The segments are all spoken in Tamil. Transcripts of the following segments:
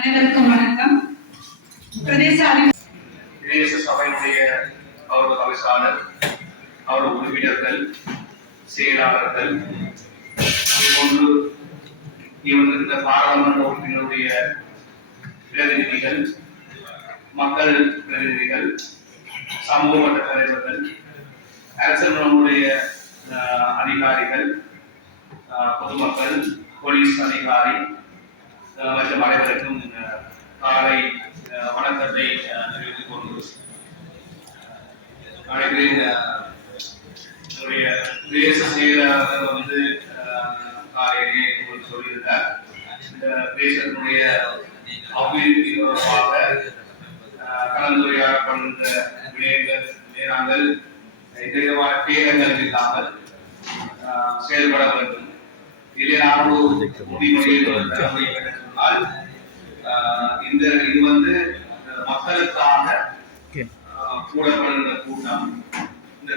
அனைவருக்கும் வணக்கம். பிரதேச சபையினுடைய கௌரவ தவிசாளர், கௌரவ உறுப்பினர்கள், செயலாளர்கள், அதுபோன்று இந்த பாராளுமன்ற உறுப்பினருடைய பிரதிநிதிகள், மக்கள் பிரதிநிதிகள், சமூக மட்ட தலைவர்கள், அரசனுடைய அதிகாரிகள், பொதுமக்கள், போலீஸ் அதிகாரி மற்றும் அனைவருக்கும் காலை வணக்கத்தை தெரிவித்துக் கொண்டு என்னுடைய தேச செயலாளர் காலையிலே சொல்லியிருந்தார். இந்த தேசத்தினுடைய அபிவிருத்தி தொடர்பாக கலந்துரையாடப்படுகின்ற விடயங்கள் நாங்கள் எந்த விதமான பேரங்கள் இல்லாமல் செயல்பட வேண்டும். இதிலே நான் முடிவுரையை சொன்னால் இது மக்களுக்காக கூடப்படுகிற கூட்டம். இந்த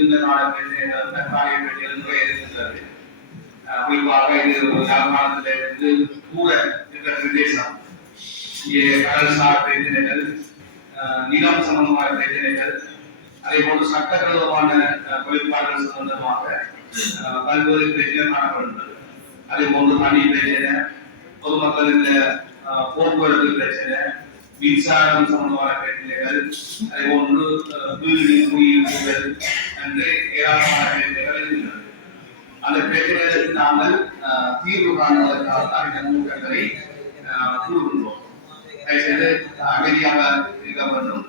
இந்த நாள இருக்கின்றது. குறிப்பாக இது யாழ்ப்பாணத்திலிருந்து கூட இருக்கிற பிரதேசம். இங்கே கடல்சார் பிரச்சனைகள், நிலம் சம்பந்தமான பிரச்சனைகள், அதே போன்று சட்டவிரோதமான தொழிற்பாடுகள் சம்பந்தமாக பல்வேறு பிரச்சனை காணப்படுகிறது. அதே போன்று தண்ணி பிரச்சனை, பொதுமக்களின் போக்குவரத்து பிரச்சனை, மின்சாரம் சம்பந்தமான பிரச்சனைகள், அதே போன்று வீடு குடியிருப்புகள் என்று ஏராளமான பிரச்சனைகள் இருக்கின்றன. அந்த பிரச்சனைகளுக்கு நாங்கள் தீர்வு காணுவதற்காக இந்த கூட்டங்களை கூறுகின்றோம். தயவுசெய்து அமைதியாக இருக்க வேண்டும்,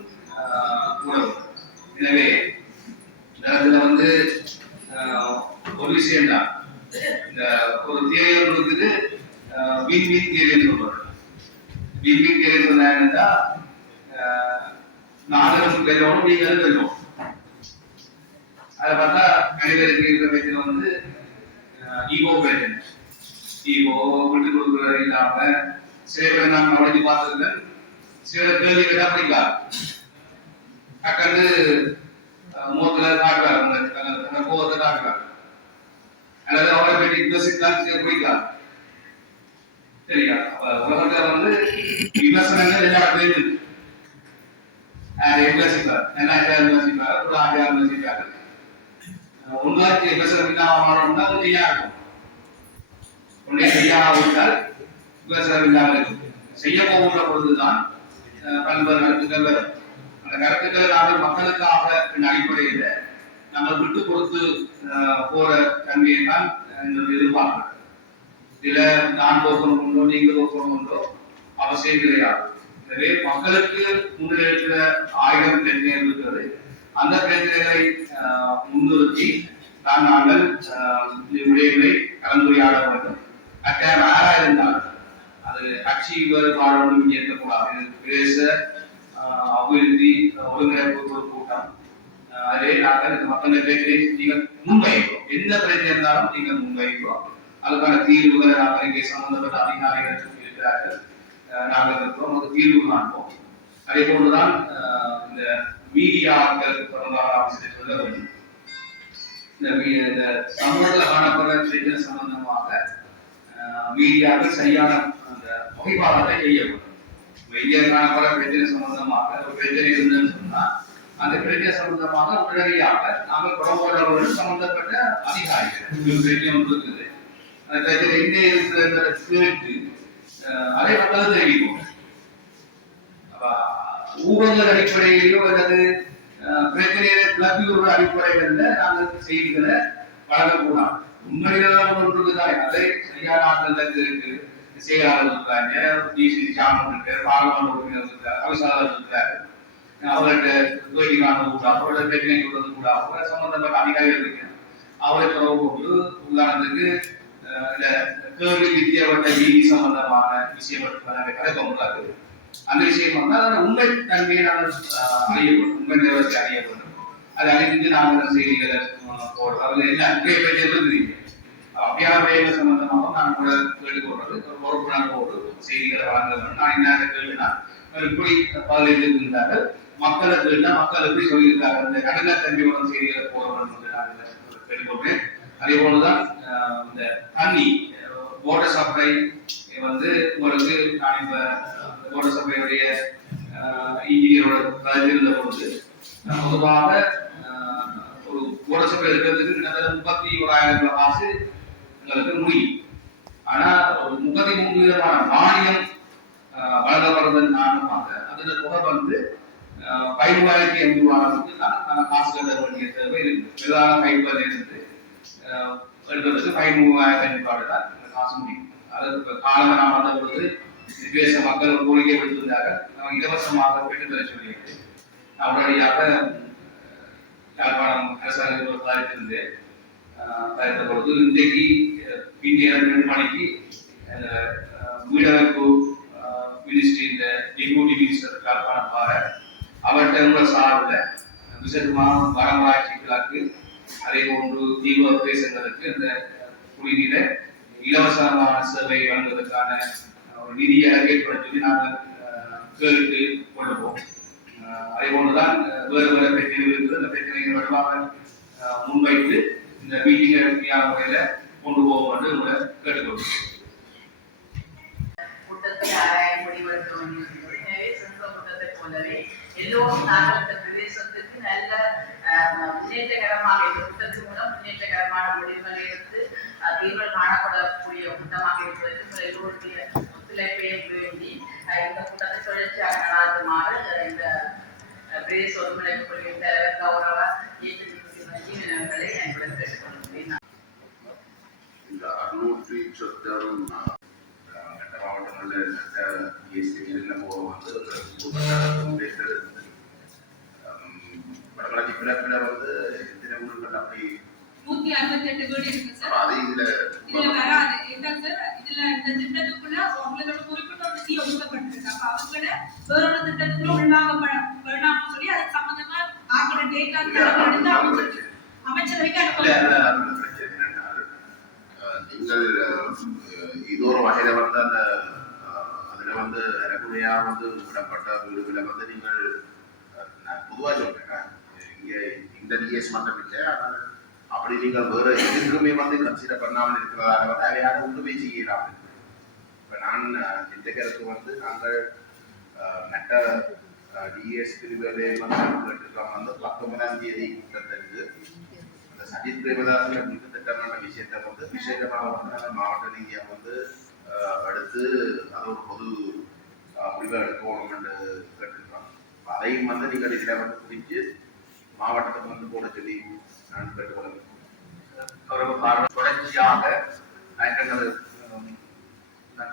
கூறவும். எனவே இதுல ஒரு விஷயம் தான், இந்த ஒரு தேவை இருக்குது, விண்மீன் தேவைன்னு சொல்றாங்க. விண்மீன் தேவை சொன்னா நாங்களும் பெறுவோம், நீங்களும் பெறுவோம். அதை பார்த்தா அனைவருக்கு இருக்கிற பிரச்சனை ஈகோ பிரச்சனை. ஈகோ விட்டு கொடுக்குறது இல்லாம சில பேர் நான் கவனிச்சு பார்த்துருக்கேன். சில கேள்வி கேட்டா பிடிக்காது, டக்குன்னு முகத்துல காட்டுறாங்க, கோபத்தை காட்டுறாங்க, அல்லது அவரை பற்றி விமர்சித்தால் பிடிக்காது. சரியா? உலகத்துல விமர்சனங்கள் எல்லா பேரும் விமர்சிப்பார், என்ன விமர்சிப்பார், ஒரு ஆண்டியார் விமர்சிப்பாரு. உண்மைக்கு விமர்சனம் இல்லாம செய்யா இருக்கும். உன்னை செய்யாவிட்டால் விமர்சனம் இல்லாமல் இருக்கும். செய்ய போகின்ற பொழுதுதான் பல்வேறு கருத்துக்கள் வரும். அந்த கருத்துக்களை நாங்கள் மக்களுக்காக அடிப்படையில் நம்ம விட்டு கொடுத்து போற தன்மையை தான் எதிர்பார்க்கிறோம். இதுல நான் போக்கணும்ன்றோ நீங்கள் போக்கணும்ன்றோ அவசியம் கிடையாது. எனவே மக்களுக்கு முன்னில் இருக்கிற 1000 பிரச்சனைகள் இருக்கிறது. அந்த பிரச்சனைகளை முன்னிறுத்தி தான் நாங்கள் விடயங்களை கலந்துரையாட வேண்டும். அக்கறை யாரா இருந்தாலும் அது கட்சி வேறுபாடு இருக்கக்கூடாது. பிரதேச அபிவிருத்தி ஒருங்கிணைப்பு ஒரு கூட்டம். அதே நாங்கள் இந்த மக்கள் பேச்சை நீங்கள் முன்வைக்கிறோம். எந்த பிரச்சனை இருந்தாலும் நீங்கள் முன்வைக்கிறோம். அதுக்கான தீர்வுகளை நாங்கள் இங்கே சம்பந்தப்பட்ட அதிகாரிகள் இருக்கிறார்கள், நாங்கள் இருக்கிறோம். அது தீர்வு காண்போம். அதே போன்றுதான் இந்த மீடியாக்களுக்கு தொடர்பாக அவசியம் சொல்ல வேண்டும். இந்த சமூகத்தில் காணப்படுற பிரச்சனை சம்பந்தமாக மீடியாக்கள் சரியான அந்த வகைப்பாடத்தை செய்ய வேண்டும். இந்தியா காணப்படுற பிரச்சனை சம்பந்தமாக ஒரு பிரச்சனை இருந்ததுன்னு சொன்னா அந்த பிரச்சனை சம்பந்தமாக உடனடியாக நாங்கள் தொடர்புள்ளவர்கள் சம்பந்தப்பட்ட அதிகாரிகள் பிரச்சனை ஒன்று இருக்குது. அந்த பிரச்சனை எங்கே இருக்கிற கேட்டு அதை மக்கள் தெரிவிக்கும். ஊடகங்கள் அடிப்படையிலோ அல்லது பிரச்சனைகளை கிளப்பியுள்ள அடிப்படைகள்ல நாங்கள் செய்திகளை வழங்கக்கூடாது. உண்மையிலாம் ஒன்று தான், அதை சரியான ஆட்கள் இருக்கு, செயலாளர் இருக்காங்க, டிசி சாமன் இருக்காரு, பாராளுமன்ற உறுப்பினர் இருக்காரு, அவிசாளர் இருக்காரு, அவர்கிட்ட பேட்டி காண கூட, அவரோட பிரச்சனை சொல்றது கூட, அவரை சம்பந்தப்பட்ட அதிகாரிகள் இருக்கு, அவரை தொடர்பு கொண்டு உதாரணத்துக்கு இந்த கேள்வி வித்தியாவட்ட நீதி சம்பந்தமான விஷயம் கதை கொண்டாது. அந்த விஷயம் உண்மை தன்மையை நாங்கள் அறிய வேண்டும், உண்மை நிலவரத்தை அறிய வேண்டும். அது அறிந்து நாங்கள் செய்திகளை போடுறோம். அதுல எல்லாம் இருக்கிறீங்க அப்படியான விடயங்கள் சம்பந்தமாக நான் கூட கேட்டுக்கொள்றது பொறுப்பு நாளோடு செய்திகளை வழங்க வேண்டும். நான் என்ன கேள்வினா இப்படி பதில் இருக்கின்றார்கள், மக்களை கேட்டா மக்கள் எப்படி சொல்லியிருக்காங்க, இந்த கடினத்தன்மையுடன் செய்திகளை போட வேண்டும் என்று நான் கேட்டுக்கொள்றேன். அதே போலதான் இந்த தண்ணி வாட்டர் சப்ளை உங்களுக்கு நான் இப்ப கோட சபையுடைய இன்ஜினியரோட இருந்த பொழுது பொதுவாக ஒரு கோட சபை இருக்கிறதுக்கு கிட்டத்தட்ட 31,000 காசு எங்களுக்கு முடியும். ஆனா ஒரு 33 விதமான மானியம் வழங்கப்படுவதன் காரணமாக அதுல தொகை வந்து 15,500 ரூபாய்க்கு தான் காசு கட்ட வேண்டிய தேவை இருக்கு. பிரதான பைப்ல இருந்து எடுக்கிறதுக்கு 13,500 ரூபாய் தான் காசு முடியும். அது காலம் நாம் வந்த பொழுது தேச மக்கள் கோரிக்கை விடுத்திருந்தாங்க, இலவசமாக பெற்றுத்தர சொல்லிட்டு உடனடியாக யாழ்ப்பாணம் அரசாங்கம் தயாரித்திருந்து தயாரித்த பொழுது இன்றைக்கு பின்னிய 2 மணிக்கு வீடமைப்பு மினிஸ்ட்ரி இந்த டெபுட்டி மினிஸ்டர் யாழ்ப்பாணம் பார அவர்கிட்ட உள்ள சார்பில் விசேஷமாக வடமாட்சி கிழக்கு அதே போன்று தீவிர பிரதேசங்களுக்கு இந்த குடிநீர இலவசமான சேவை வழங்குவதற்கான நிதியை ஏற்பட சொல்லி நாங்கள் கேட்டு கொள்ளுவோம். அதே போன்றுதான் வேறு வேறு பிரச்சனைகள் இருக்குது. அந்த பிரச்சனைகள் வலுவாக முன்வைத்து இந்த மீட்டிங்கை வெற்றியான முறையில கொண்டு போவோம் என்று உங்களை கேட்டுக்கொள்கிறோம். எல்லோரும் நாங்கள் பிரதேசத்துக்கு நல்ல முன்னேற்றகரமாக இந்த கூட்டத்தின் மூலம் முன்னேற்றகரமான முடிவுகளை எடுத்து தீர்வுகள் காணப்படக்கூடிய கூட்டமாக இருப்பதற்கு எல்லோருடைய ஒத்துழைப்பை வேண்டி இந்த கூட்டத்தை தொடர்ச்சியாக நடாத்துமாறு இந்த பிரதேச ஒருங்கிணைப்பு குழுவின் தலைவர் கௌரவ இயக்குநர்களை என்பதை கேட்டுக்கொள்கிறேன். இந்த 600 சொத்தரும் மாவட்டங்களில் வடமராட்சி பிறப்பில வந்து எத்தனை ஊர்கள் அப்படி 168 கோடி இருக்கு சார். அது இதுல வராது. என்ன சார் இதுல இந்த திட்டத்துக்குள்ள அவங்களோட குறிப்பிட்ட ஒரு சி ஒதுக்கப்பட்டிருக்கு. அப்ப அவங்கள வேற ஒரு திட்டத்துக்குள்ள உள்வாங்க வேண்டாம்னு சொல்லி அதுக்கு சம்பந்தமா ஆக்கிற டேட்டா எடுத்து அமைச்சரவைக்கு அனுப்பலாம். நீங்கள் இது ஒரு வகையில வந்து அந்த அதுல வந்து அரைகுறையா வந்து விடப்பட்ட வீடுகளை வந்து நீங்கள் பொதுவாக சொல்றேன் இங்க இந்த டிஎஸ் மட்டும் இல்லை, ஆனால் அப்படி நீங்கள் வேற எதுக்குமே வந்து கன்சிடர் பண்ணாமல் இருக்கிறதால வந்து அதை யாரும் ஒன்றுமே செய்யலாம். இப்ப நான் இந்த கருத்து வந்து நாங்கள் மற்ற டிஎஸ் பிரிவுகளை வந்து கேட்டுக்கிறோம் வந்து 19ஆம் தேதி கூட்டத்திற்கு அந்த சஜித் பிரேமதாசன் வீட்டு திட்டமான விஷயத்தை வந்து விசேஷமாக வந்து மாவட்ட ரீதியாக வந்து அடுத்து அது ஒரு பொது முடிவை எடுக்கணும் என்று கேட்டிருக்கிறோம். அதையும் வந்து நீங்கள் இதில் வந்து குறித்து மாவட்டத்துக்கு வந்து போட சொல்லி நான் கேட்டுக்கொள்கிறேன். தொடர்ச்சியாக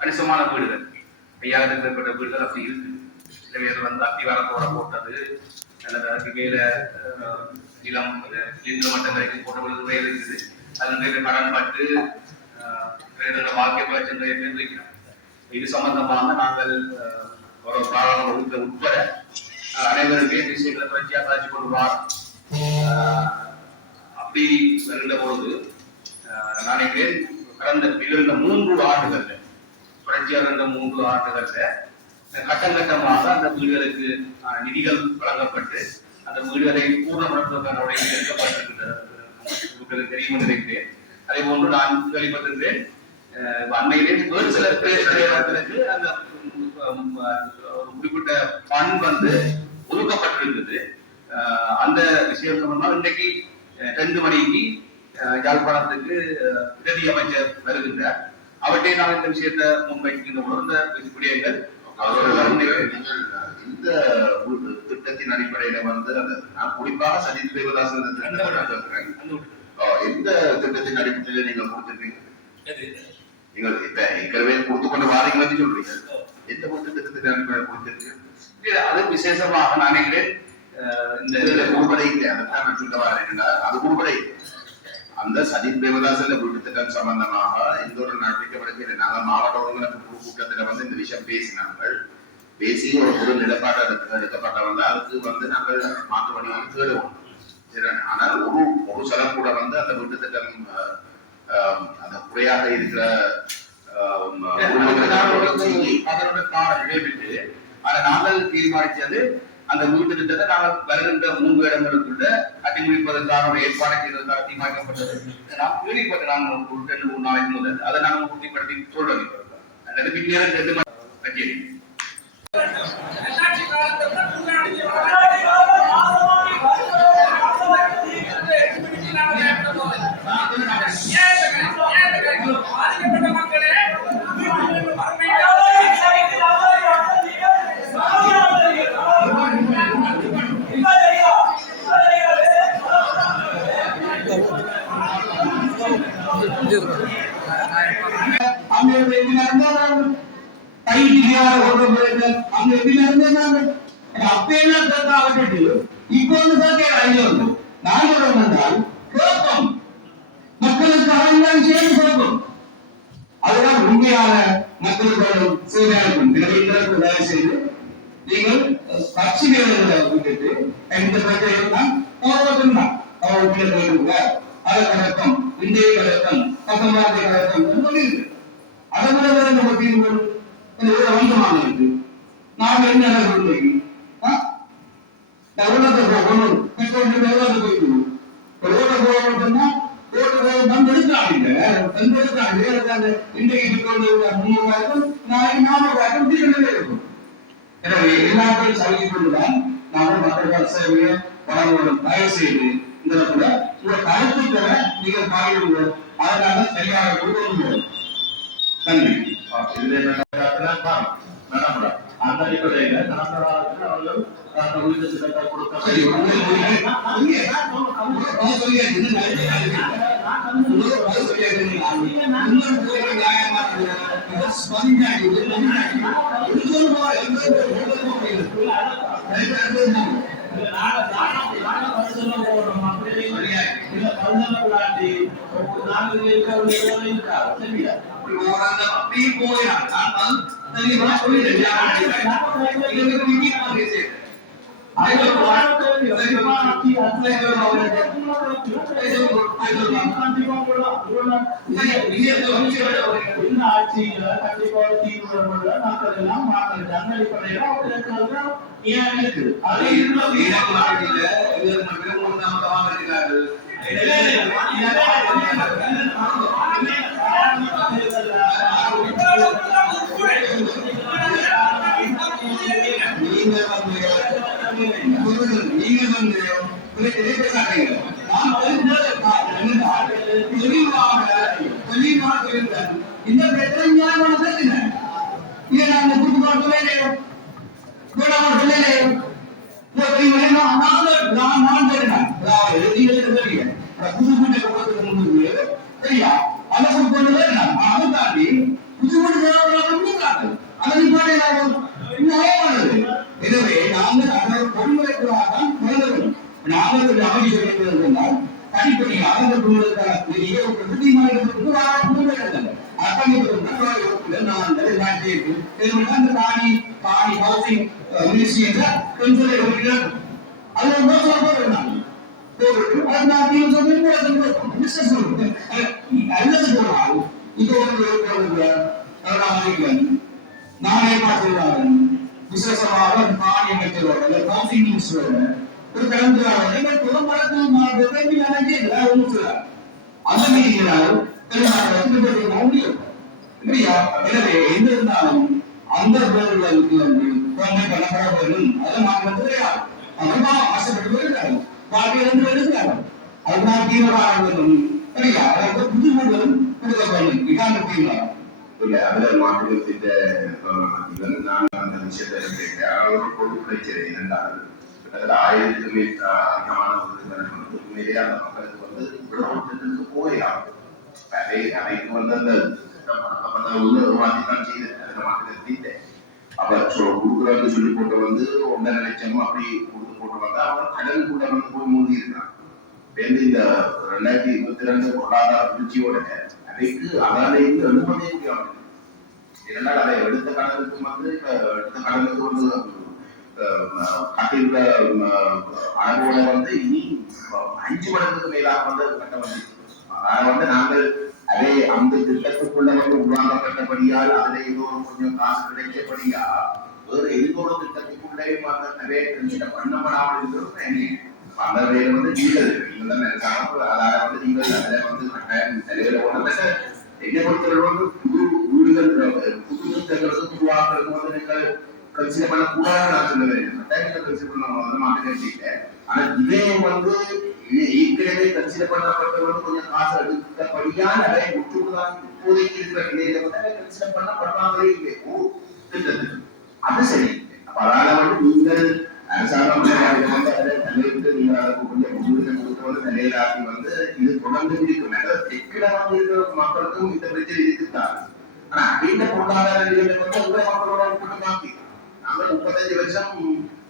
கணிசமான வீடுகள் 5000 மேற்பட்ட வீடுகள் அப்படி இருக்கு. சில பேர் வந்து அத்திவாரத்தோட போட்டது அல்லது அதுக்கு மேல நிலம் மட்டம் வரைக்கும் போட்ட வீடுகளே இருக்குது. அது நிறைய கடன் பட்டு வாழ்க்கை பிரச்சனை நிறைய பேர் இருக்கிறோம். இது சம்பந்தமாக நாங்கள் ஒரு பாராளுமன்ற உட்பட அனைவருமே விஷயங்களை தொடர்ச்சியாக காட்சி கொண்டு வாரோம். அப்படி வருகின்ற பொழுது நான் கடந்த 3 ஆண்டுகள்ல தொடர்ச்சியாக இருந்த 3 ஆண்டுகள்ல கட்டம் கட்டமாக அந்த வீடுகளுக்கு நிதிகள் வழங்கப்பட்டு அந்த வீடுகளை பூர்ணப்படுத்துவதற்கான உடைகள் எடுக்கப்பட்டிருக்கின்ற தெரியும் நினைக்கிறேன். அதே போன்று நான் கேள்விப்பட்டிருக்கிறேன் அண்மையிலே வேறு சில பேருக்கு அந்த குறிப்பிட்ட பண் வந்து ஒதுக்கப்பட்டிருக்குது. அந்த விஷயம் சம்பந்தமாக இன்றைக்கு 2 மணிக்கு யாழ்ப்பாணத்துக்கு உதவி அமைச்சர் வருகின்றார். அவற்றை நான் இந்த விஷயத்தை முன்வைக்கின்ற பொழுது இந்த விடயங்கள் இந்த திட்டத்தின் அடிப்படையில வந்து நான் குறிப்பாக சஜித் பிரேமதாசன் எந்த திட்டத்தின் அடிப்படையில நீங்க கொடுத்துருக்கீங்க? நீங்கள் இப்ப ஏற்கனவே கொடுத்து கொண்டு வாரீங்கன்னு சொல்றீங்க. எந்த திட்டத்தின் அடிப்படையில் கொடுத்துருக்கீங்க? அது விசேஷமாக நான் நினைக்கிறேன் இந்த உள்படை இல்லை. அதான் நான் சொல்ல வரேன். அது உள்படை அந்த சஜித் பிரேமதாசன் வீட்டு திட்டம் சம்பந்தமாக எந்த ஒரு நடவடிக்கை நாங்கள் மாவட்ட ஒருங்கிணைப்பு கூட்டத்தில் வந்து இந்த விஷயம் பேசினாங்கள். பேசி ஒரு பொது நிலைப்பாடு எடுக்கப்பட்ட வந்து அதுக்கு வந்து நாங்கள் மாற்று வழி வந்து தேடுவோம். ஆனால் ஒரு சலம் கூட வந்து அந்த வீட்டு திட்டம் அந்த குறையாக இருக்கிற அதனோட காரணம் அதை நாங்கள் தீர்மானித்தது அந்த வீட்டு திட்டத்தை நாங்கள் வருகின்ற 3 இடங்களுக்குள்ள கட்டி முடிப்பதற்கான ஒரு ஏற்பாடு செய்வதற்காக தீர்மானிக்கப்பட்டது. நான் கேள்விப்பட்ட நான் 2-3 நாளைக்கு முதல் அதை நாங்கள் உறுதிப்படுத்தி சொல்றோம். அல்லது பின்னேறம் 2 கட்சி மக்களுக்கு அவர்கள் சேர்ந்து கொடுக்கும். அதுதான் உண்மையான மக்களுக்கு சேவையாக இருக்கும். தயவு செய்து நீங்கள் கட்சி வேலைகளை விட்டுட்டு இந்த பிரச்சனை தான் போராட்டம் அவர்கள் போயிருக்க அதை கலக்கம் இந்திய கலக்கம் பத்தொன்பது கலக்கம் சொல்லியிருக்கு. அதை விட வேற நம்ம தீர்வுகள் அவசரமாக இருக்கு. நாம என்ன சொல்றீங்க எவ்வளவு போகணும் பெட்ரோல் எவ்வளவு போயிருக்கணும் ரோட போகணும்னா எனவே எல்லாத்தையும் சலுகை கொண்டுதான் நாமும் மக்கள் சேவையை வழங்குவோம். தயவு செய்து இந்த கருத்துக்களை நீங்கள் பாருங்கள். அதனால சரியாக கொடுக்க நன்றி. அந்த அடிப்படையில அவர்கள் உயிர் சிலத்தை கொடுக்க இந்த பிரச்சனை எனவே நாங்கள் பொன்முறைக்காக நாங்கள் அமைதி செய்திருந்தால் தனிப்படியாக அந்த நானே பார்த்துள்ளார்கள் விசேஷமாக மாநில அமைச்சரோட கவுன்சில் மினிஸ்டரோட ஒரு கலந்துரையாடல் புறம்படத்தில் அந்த மீறினால் முடியும் இல்லையா? எனவே எங்க இருந்தாலும் அந்த பேர்களுக்கு பண்ணப்பட வேண்டும். அதை நாம் கிடையாது. அவர்கள் ஆசைப்பட்டு வருகிறார்கள். வாழ்க்கையிலிருந்து வருகிறார்கள். அதனால் தீவிரமாக வேண்டும் இல்லையா? அதற்கு புதுமுகம் கொடுக்கப்படும். இதான் தீவிரம் இல்ல அதுல மாநிலத்தின் நான் அந்த விஷயத்தை பொருட்களை இரண்டால் கிட்டத்தட்ட 1000க்கு மேல் அதிகமான உண்மையிலேயே அந்த மக்களுக்கு விளம்பரத்திற்கு போகலாம். அனைத்து அந்த உருவாக்கித்தான் செய்தேன். அவர் கொடுக்குறான்னு சொல்லி போட்டு 1.5 லட்சம் அப்படி கொடுத்து போட்டு வந்தா அவர் கடலுக்குள்ள போய் மூழ்கி இருக்கான். இந்த 2022 பொருளாதார வீழ்ச்சியோட அதைக்கு அதால இருந்து எழுப்பதே முடியாது. இரண்டால் அதை எடுத்த கடனுக்கு எடுத்த கடனுக்கு கட்டியுள்ள அளவோட இனி 5 மடங்குக்கு மேலாக கட்ட வந்து நாங்கள் அதே அந்த திட்டத்துக்குள்ள உருவாக்கப்பட்டபடியால் அதில் ஏதோ கொஞ்சம் காசு கிடைச்சபடியா வேறு எந்த ஒரு திட்டத்துக்குள்ளே நிறைய பண்ணப்படாமல் இருக்கிறது. அந்த வேலை நீங்கள் தான் இருக்காங்க. அதால நீங்கள் அதில் கட்டாயம் நிலையில என்னை பொறுத்தவரை வந்து புது வீடுகள் புது திட்டங்களுக்கு உருவாக்குறது வந்து நீங்கள் கன்சிடர் பண்ணக்கூடாது நான் சொல்லுவேன். கட்டாயத்தை கன்சிடர் பண்ண மாட்டேன். ஆனா இதே வந்து ஏற்கனவே கன்சிடர் பண்ணப்பட்ட வந்து கொஞ்சம் காசு எடுத்தபடியா நிறைய முற்றுதான் இப்போதைக்கு இருக்கிற நிலையில வந்து கன்சிடர் பண்ணப்படுறாங்களே இல்லை திட்டத்துக்கு. அது சரி. அப்ப அதனால வந்து நீங்கள் அரசாங்கம் வந்து அதை தலையிட்டு நீங்கள் அதை கொஞ்சம் முன்னுரிமை கொடுத்து வந்து நிலையிலாக்கி வந்து இது தொடர்ந்து இருக்கும். தெற்கிடம் இருக்கிற மக்களுக்கும் இந்த பிரச்சனை இருக்குதான். ஆனா அப்படின்ற பொருளாதார நிலையில வந்து உங்களை மக்களோட ஒப்புமை மாத்தி நாங்கள் 35 வருஷம்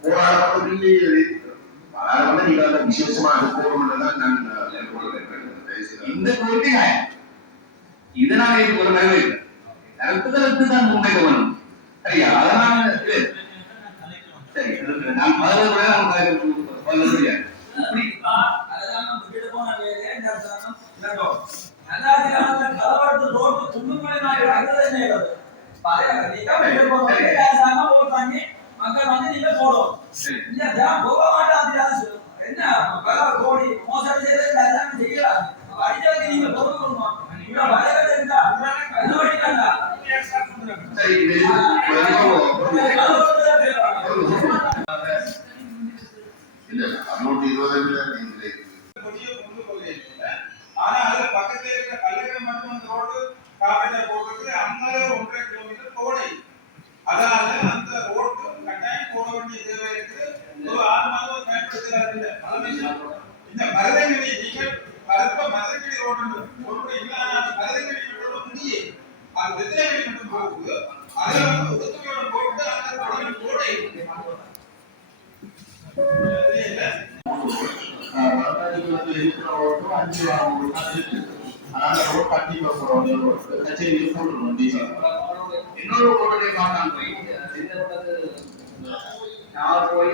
போராடப்பட்டு அதனால வந்து நீங்க அந்த விசேஷமா அனுப்பணும்ன்றதான் நான் இந்த கோரிக்கை இதனால இது ஒரு நிறைவேறு கருத்துக்களுக்கு தான் முன்வைக்க வேணும். சரியா? அதனால சரி நான் மக்கள் வந்து நீங்க போடும் போக மாட்டாங்க என்ன கோடி மோசடி செய்யறது செய்யலாம் அடிச்சதுக்கு நீங்க பொறுப்பு இல்ல 620 ஆனா அதுல பக்கத்துல இருக்கிற கல்லறை மட்டும் அந்த ரோடு காப்பீட்டை போடுறதுக்கு அந்த 1.5 கிலோமீட்டர் கோடை. அதனால அந்த ரோடு கட்டாயம் போட வேண்டிய தேவை இருக்கு. ஒரு 6 மாதம் பயன்படுத்துகிறார்கள். இந்த மருதங்கடி நீங்கள் மருதங்கடி ரோடு ஒரு இல்லாத மருதங்கடி ரோடு முடியே அது வெத்தலைகடி மட்டும் போகுது. அதுல வந்து ஒத்துமையோட போட்டு அந்த கோடை இன்னொரு கோட்டை பார்க்கலாம் போய் நான் போய்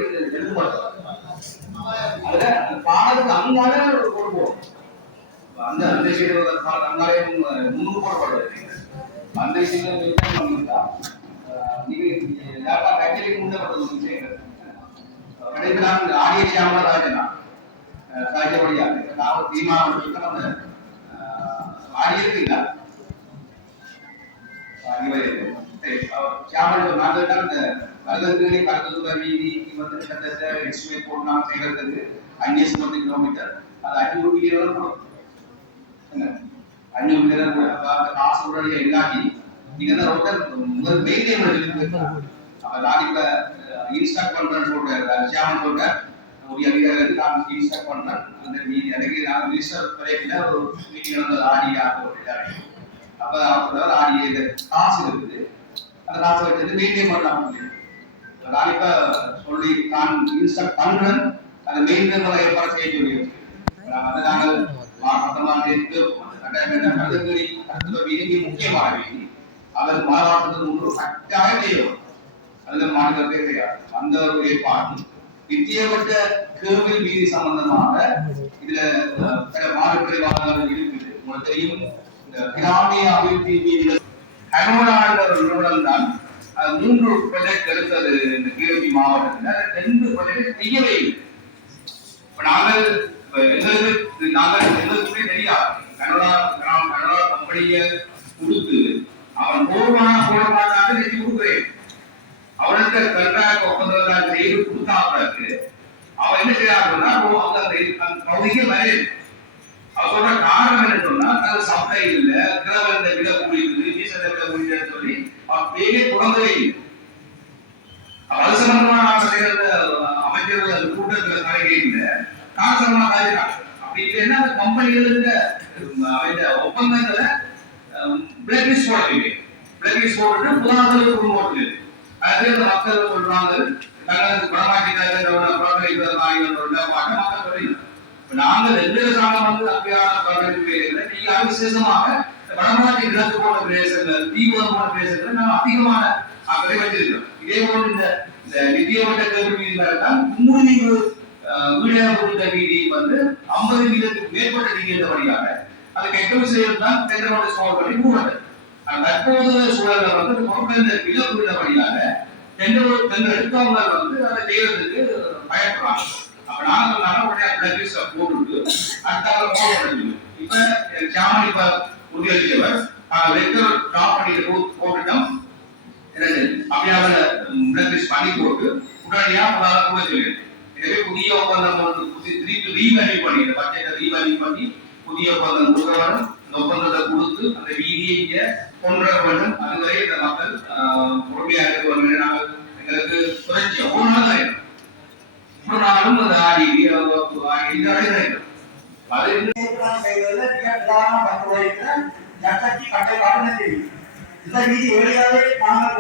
அதுல பாடத்துக்கு அங்கால கொடுப்போம். அந்த அந்த சைடு அங்காலே 300 போடப்படுது. அந்த சைடுல நீங்க டாட்டா ஃபேக்டரிக்கு முன்னப்பட்டது செய்யுங்க. கடைசியில் ஆடிய சாமல ராஜனா சாஜபடியா நான் தீர்மானம் அந்த ஆடிய இருக்குங்களா சாமல் நாங்கள் தான் இந்த வரதற்குள்ளே பக்கத்துல வீதி வந்து கிட்டத்தட்ட எஸ்டிமேட் போடலாம் செய்யறதுக்கு 550 கிலோமீட்டர் அது 500 கிலோமீட்டர் போடும். 500 கிலோமீட்டர் கூட அந்த காசு உடனே இல்லாட்டி நீங்க தான் ரொம்ப முதல் மெயின்டைன் இருக்கு. அப்ப நான் இப்ப இன்ஸ்டாக் பண்றேன்னு சொல்றேன். சாமல் சொல்றேன் ஒரு அதிகாரிகளுக்கு நான் இன்ஸ்டாக் பண்றேன். அந்த மீதி அதுக்கு நான் மினிஸ்டர் வரைக்கும் ஒரு மீட்டிங் நடந்தது ஆடியா போட்டு அப்ப அதாவது ஆடிய காசு இருக்குது. அந்த காசை வச்சு மெயின்டைன் பண்ணலாம். நான் இப்ப சொல்லி நான் இன்ஸ்டாக் பண்றேன். அந்த மெயின்டைன் ஏற்பாடு செய்ய சொல்லி அதை நாங்கள் முக்கியமான வீதி அவர் மாறாட்டத்துக்கு முன்பு கட்டாயம் செய்யணும். அதுல மாநிலத்தை கிடையாது. அந்த ஒரு ஏற்பாடு வித்தியப்பட்ட கேபிள் வீதி சம்பந்தமாக இதுல மாறுபடி வாகனங்கள் இருக்குது. உங்களுக்கு தெரியும் இந்த கிராமிய அபிவிருத்தி வீதிகள் கனோடாண்ட ஒரு நிறுவனம் தான் 3 ப்ராஜெக்ட் எடுத்தது இந்த கிழக்கு மாவட்டத்தில் 2 ப்ராஜெக்ட் செய்யவே இல்லை. இப்ப எங்களுக்குமே தெரியாது கனடா கம்பெனியை கொடுத்து அவன் போடமாட்டாங்க நிதி கொடுக்குறேன். அவனுக்கு கண்ட்ராக்ட் ஒப்பந்தம் செய்து கொடுத்தா பிறகு அவன் என்ன செய்யறாங்கன்னா அந்த பகுதிக்கு வரையும் அவன் சொல்ற காரணம் என்ன சொன்னா அது சப்ளை இல்லை கிரவந்த விலை கூடியது டீசல் விலை கூடியதுன்னு சொல்லி அவன் பேரே தொடங்கவே இல்லை. அது சம்பந்தமான அமைச்சர்கள் கூட்டத்தில் தலைகை இல்லை காசமா காய்ச்சாங்க. அப்படி இல்லைன்னா அந்த கம்பெனிகளுக்கு ஒப்பந்தங்களை பிளாக் லிஸ்ட் போடுறீங்க. பிளாக் லிஸ்ட் போட்டு புதானங்களுக்கு கொண்டு போட்டு அது மக்கள் சொல்றாங்க தங்களுக்கு பணமாட்டிக்காக மக்கள் சொல்றீங்க. நாங்கள் எந்த சாணம் வந்து அப்படியான நீங்க விசேஷமாக வடமாட்டி கிழக்கு போன பிரதேசங்கள் தீவிரம் போன பிரதேசங்கள் நாம் அதிகமான அக்கறை வச்சிருக்கிறோம். இதே போல இந்த நிதியமட்ட கேள்விகள் தான் கும்புடிவு வீடியோ கொடுத்த வீதி வந்து 50 மீட்டருக்கு மேற்பட்ட வீதி என்றபடியாக அதுக்கு எட்டு செய்யறது தான் தென்றமட்ட ஸ்கோர் பண்ணி மூடது. தற்போதைய சூழல்கள் வந்து பொருட்கள் விலை உள்ளபடியாக தென்று எடுத்தவங்க வந்து அதை செய்யறதுக்கு பயப்படுறாங்க. அப்ப நாங்கள் உடனே பிளட் போட்டு அடுத்த போடுறது. இப்ப சாமி இப்ப உறுதியளித்தவர் லெக்சர் ட்ராப் பண்ணி போட்டுட்டோம். அப்படியே அவரை பிளாக்லிஸ்ட் பண்ணி போட்டு உடனடியாக கூட சொல்லிடுது. எனவே புதிய ஒப்பந்தம் திருப்பி ரீவேல்யூ பண்ணி இந்த பட்ஜெட்டை ரீவேல்யூ பண்ணி புதிய ஒப்பந்தம் கொடுக்க வேண்டும். இந்த ஒப்பந்தத்தை கொடுத்து அந்த வீதியை இங்க கொண்டு வர வேண்டும். அதுவரை இந்த மக்கள் பொறுமையாக இருக்க வேண்டும். நாங்கள் எங்களுக்கு குறைச்சி ஒரு நாள் ஆயிடும், ஒரு நாளும் அந்த ஆடி அது இந்த வீதி வழியாவே நாங்கள்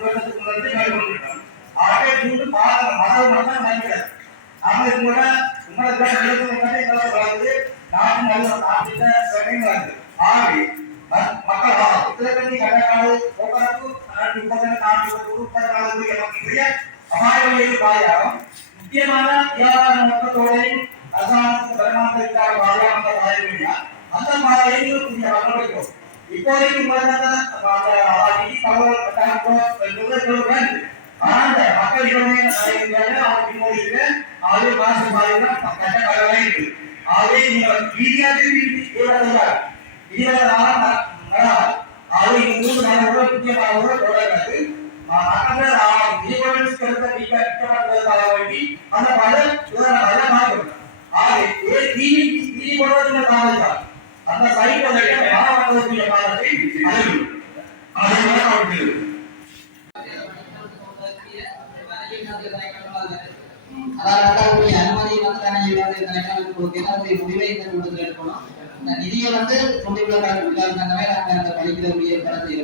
வருடத்துக்கு முன்னாடி மேற்கொண்டிருக்கிறோம். ஆகவே மீண்டும் மதம் மட்டும் நினைக்கிறது. நாங்கள் உங்களோட வளர்ந்து நாட்டு நல்ல நாட்டில் வருது. ஆகவே மக்கள் உத்தரகண்டி கடற்காடு போக்குவரத்து 34 அபாய வழியில் பாதுகாக்கும் முக்கியமான வியாபார நோக்கத்தோடையும் அரசாங்கத்துக்கு வருமானத்திற்காக பாதுகாக்க பாதையா அந்த பாதையை புதிய வளர்க்கிறோம். இப்போதைக்கு மக்கள் ஆகவே மாசம் இருக்கு. ஆகவே நீங்கள் வீடியாக ஆகவே 3 நாள் முக்கியமாக தொடர்கிறது. அந்த பலன் அந்த சைக்கிள் மாணவர்களுடைய பாடத்தை அனுமதி முடிவை எடுக்கணும். இந்த நிதியை வந்து தொண்டிக்குள்ள நாங்கள் அந்த படிக்கிறக்கூடிய படத்தை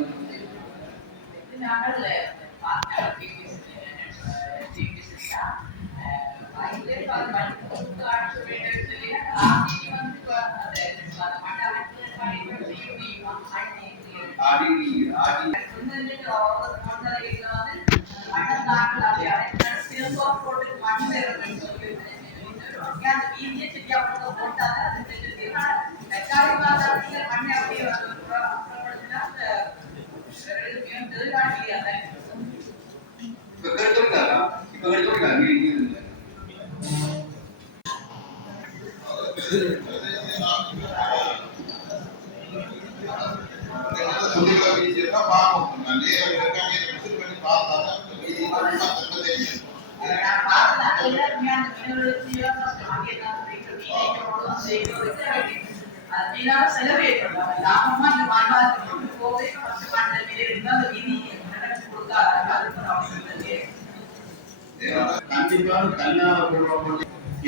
கண்டிப்பாக தனியாக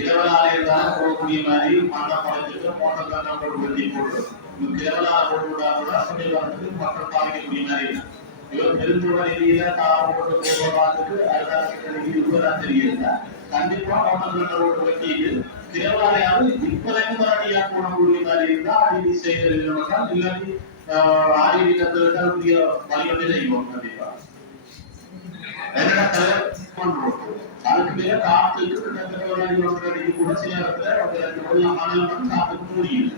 இரவலாக இருந்தாலும் போகக்கூடிய மாதிரி மண்ண பழத்துக்கு மோட்டர் தான் போட்டு போட்டு இரவலாக போட்டுவிட்டா கூட சொல்லிவாரத்துக்கு மக்கள் பாதிக்கக்கூடிய மாதிரி இவர் பெருந்தோட நிதியில போட்டு போடுறதுக்கு அரசாங்கத்துக்கு தெரியல. கண்டிப்பா மோட்டர் போட்டு வச்சிட்டு இரவலாலையாவது இப்போதைக்கு மறுபடியா போடக்கூடிய மாதிரி இருந்தா அடி செய்யறதுதான் இல்லாட்டி ஆடி கத்துக்கிட்ட வழிவகை செய்வோம். கண்டிப்பா அதுக்கு மேல காத்துக்கு கூட சில இடத்துல மாநிலம் காத்துக்கு முடியுது.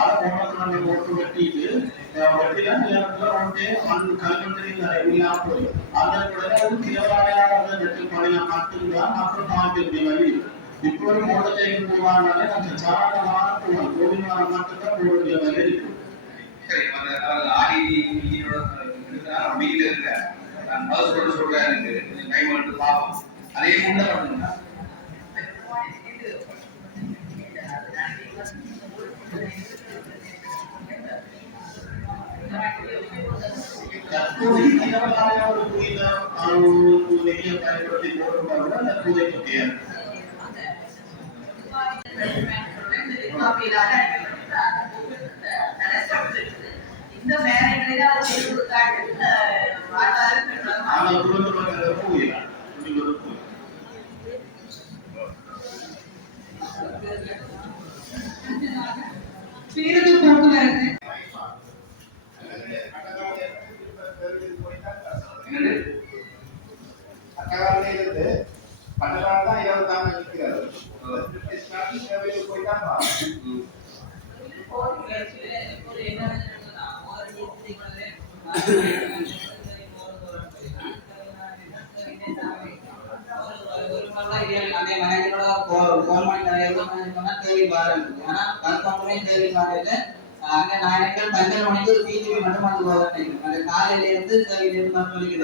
அதை போட்டு வெட்டிட்டு வெட்டினா சில இடத்துல வந்து மண் கல்வெட்டு இல்லாம போயிடும். அதன் தேவையான வெற்றி பணியா மட்டும்தான் மக்கள் பாதிக்கக்கூடிய மாதிரி இருக்கு. இப்போ மோட்டர் சைக்கிள் போவாங்கனாலே அந்த சாதகமான கோவில்வாரம் மட்டும்தான் போட வேண்டிய மாதிரி இருக்கு. சரி, ஆடி வீட்டில் இருக்க மதுசோடு சொல்றேன், எனக்கு கை மட்டும் பார்ப்போம். அதே முன்ன பண்ணுங்க. இந்த மேடைகளில் பேருந்து போக்குவரத்து அக்ககாலையிலிருந்து 12 தான் 24 இருக்கிறது. போயிட்டாங்க. அதே மேனேஜரோட கோல்மான் தேவை பாரு. ஆனா கன்ஃபார்மே தேவை பாருல அங்க நாயக்கல் 12 மணிக்கு ஒரு பிஜிபி மட்டும் வந்து போகிறேன். அந்த காலையில இருந்து இருந்து மறுபடியும்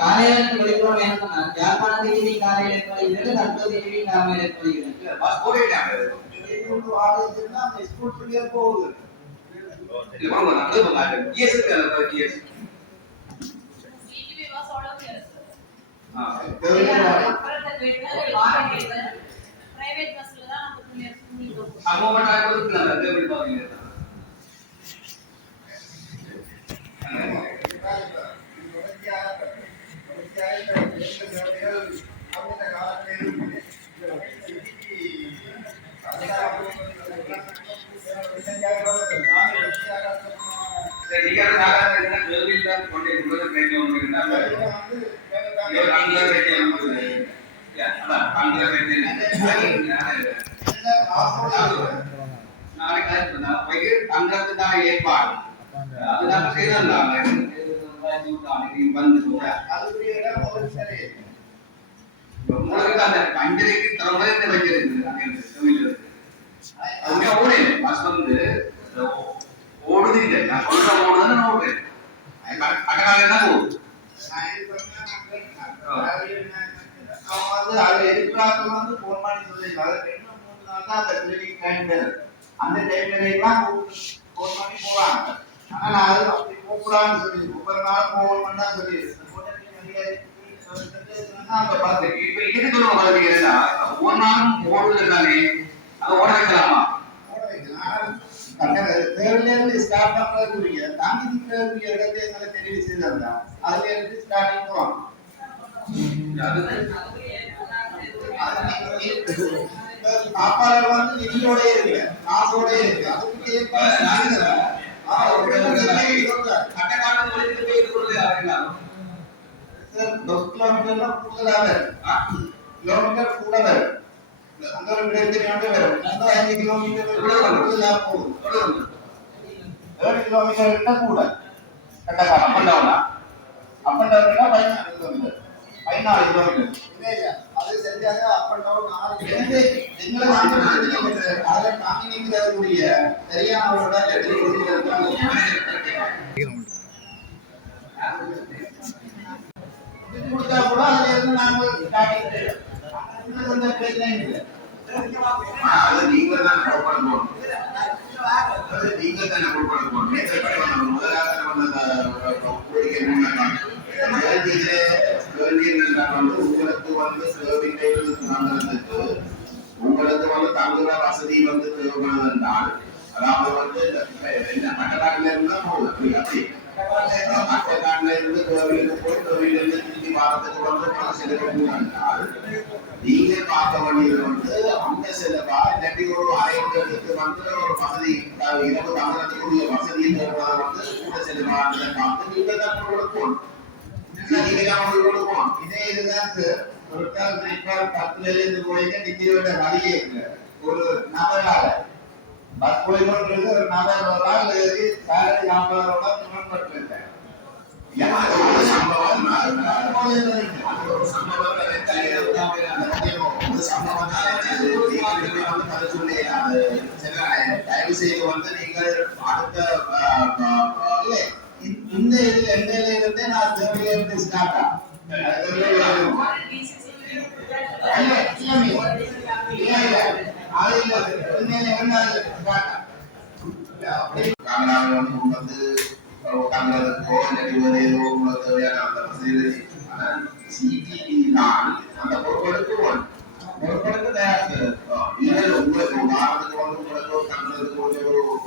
காலையில இருந்து வெளிப்புறம் வேணும் சொன்னாங்க. யாழ்ப்பாணத்துக்கு நீ காலையில இருந்து வலிக்கிறது, தற்போது காலையில இருந்து வலிக்கிறது. போகுது பிஜிபி was all of years private பஸ்ல தான் நம்ம பிள்ளைய ஸ்கூலுக்கு போறோம். தங்கத்துக்கான ஏற்பாடு அதுதான் செய்தாங்க அஞ்சலிக்கு திறமை வச்சிருக்கு பஸ் வந்து ஓடுது இல்லை நான் சொல்ற ஓடுதுன்னு நான் ஓடுறேன் அக்கடால என்ன போகுது அது எதிர்பார்த்து வந்து போன் பண்ணி சொல்லிருக்காங்க. 2-3 நாள் தான் அந்த கிளினிக் டைம் அந்த டைம்ல எல்லாம் போன் பண்ணி போவாங்க. ஆனா நான் அது அப்படி கூப்பிடான்னு சொல்லி ஒவ்வொரு நாளும் போன் பண்ணா சொல்லி இப்ப இதுக்கு சொல்லுவோம் பாத்தீங்கன்னா ஒவ்வொரு நாளும் ஓடுது தானே அதை ஓட வைக்கலாமா? தேர்ல இருந்து ஸ்டார்ட் பண்றதுக்குரிய தாங்கி நிற்கிறதுக்குரிய இடத்தை எங்களை தெரிவு செய்திருந்தா அதுல இருந்து ஸ்டார்டிங் போவாங்க. சாப்பாடு வந்து நிதியோட இருக்கு, காசோட இருக்கு. அதுக்கு கிலோமீட்டர் கூட வரும். அந்த ஒரு விடயத்திலே வரும் 5 கிலோமீட்டர் கூடுதலா போகும். 7 கிலோமீட்டர் கூட கட்டக்காரம் அப்பண்டவுனா 14 கிலோமீட்டர் 14 கிலோமீட்டர் அது சரியாக அப்பண்டவுன் 4 கிலோமீட்டர். எங்களை அதை தாங்கி நிற்கிறதுக்குரிய சரியானவரோட கொடுத்தா கூட அதுல இருந்து நாங்கள் ஸ்டார்டிங் பிரச்சனை இல்லை. அது நீங்க தான் கொடுக்கணும். அது நீங்க தான் கொடுக்கணும். முதலாவது கோரிக்கை உங்களுக்கு வந்து உங்களுக்கு வந்து தங்குற வசதி வந்து தேவைப்படுது என்றால் அதாவது வந்து மட்டக்காட்டில இருந்தா போகுது அப்படி மட்டக்காட்டில இருந்து கோவிலுக்கு போய் கோவில இருந்து திரும்பி வாரத்துக்கு வந்து செலவு என்றால் நீங்க பார்க்க வேண்டியது வந்து அந்த செலவா இல்லாட்டி ஒரு அரைவட்டத்துக்கு வந்து ஒரு வசதி இரவு தங்குறதுக்குரிய வசதி வந்து கூட செலவானதை பார்த்து நீங்க தான் கொடுக்கணும். இதே இதுதான் ஒரு கால் 10ல இருந்து போயிட்டு டிக்கெட் வழியே இல்லை. ஒரு நபரால பஸ் போய் கொண்டிருக்கு ஒரு நபர் ஒரு ஆள் ஏறி சேலரி 50,000 திருமணப்பட்டு இருக்கேன். தயவு செய்து வந்து நீங்கள் அடுத்த இந்த இதுல எண்டையில இருந்தே நான் தேவையில இருந்து ஸ்டார்ட் அந்த பொறுப்பெடுப்பு பொறுப்பெடுப்பு தயார் உங்களுக்கு வாரத்துக்கு வந்து உங்களுக்கு தங்குறதுக்கு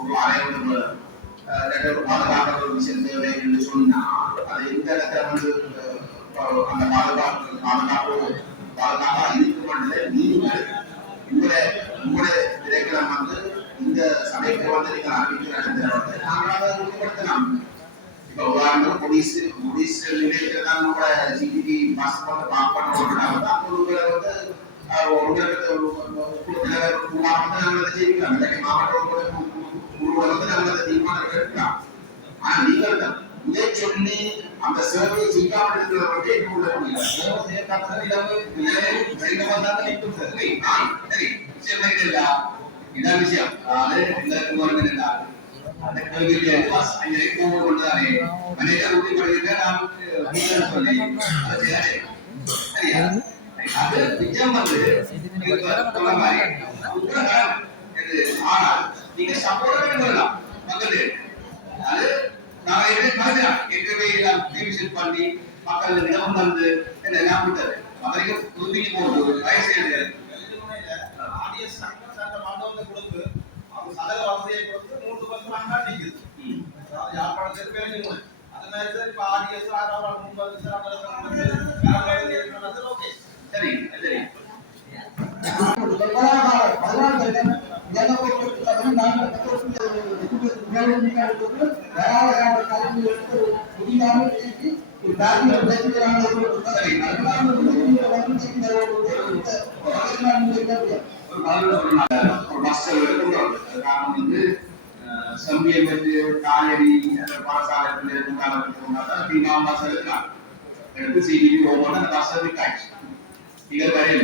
ஒரு ஆயிரம் பாதுகாப்பு விஷயம் தேவை என்று சொன்னால் அது எந்த இடத்துல வந்து அந்த பாதுகாப்பா இருக்குமென்றதை நீங்கள் உங்களுடைய திரைக்களம் வந்து இந்த சபைக்கு வந்து நீங்கள் அறிவிக்கிற நாங்கள் அதை உறுதிப்படுத்தலாம். இப்ப உதாரணம் போலீஸ் நிலையத்தில் தான் நம்ம சிடிவி பாஸ் வந்து பாஸ் பண்ண தான் ஒருவரை வந்து இதை சொல்லி அந்த சேவையை செய்யாமல் இருக்கிறவர்களே இதான் விஷயம். அதாவது எங்களுக்கு வருது என்றால் அந்த கேள்வியிலே அங்கே போக கொண்டுதானே மனிதர் உறுதிப்படுகிற நமக்கு சொல்லி அதை செய்யாதே. சரியா? அது நிஜம் வந்து சொன்ன மாதிரி உத்தரகாலம் என்று. ஆனால் நீங்க சப்போர்ட் பண்ணலாம் மக்கள். அது நான் ஏற்கனவே டிவிஷன் பண்ணி மக்கள் நிலம் வந்து என்ன விட்டது அவருக்கு புதுப்பிக்கு போகுது வயசு ஆடியன்ஸ் சட்ட மண்டபத்தை கொடுத்து அவங்க சதக வசதியை கொடுத்து 3% அங்காட்டிக்குது. யாழ்ப்பாணத்தில் பேருந்து அது மாதிரி சார் இப்போ ஆடியன்ஸ் ஆறாவது 30% ஓகே சரி சரி சம்பியம் வந்து காலடி பாடசாலை எடுத்து சிடிபி போகும்போது அந்த பஸ் விட்டாச்சு. நீங்கள் வரையில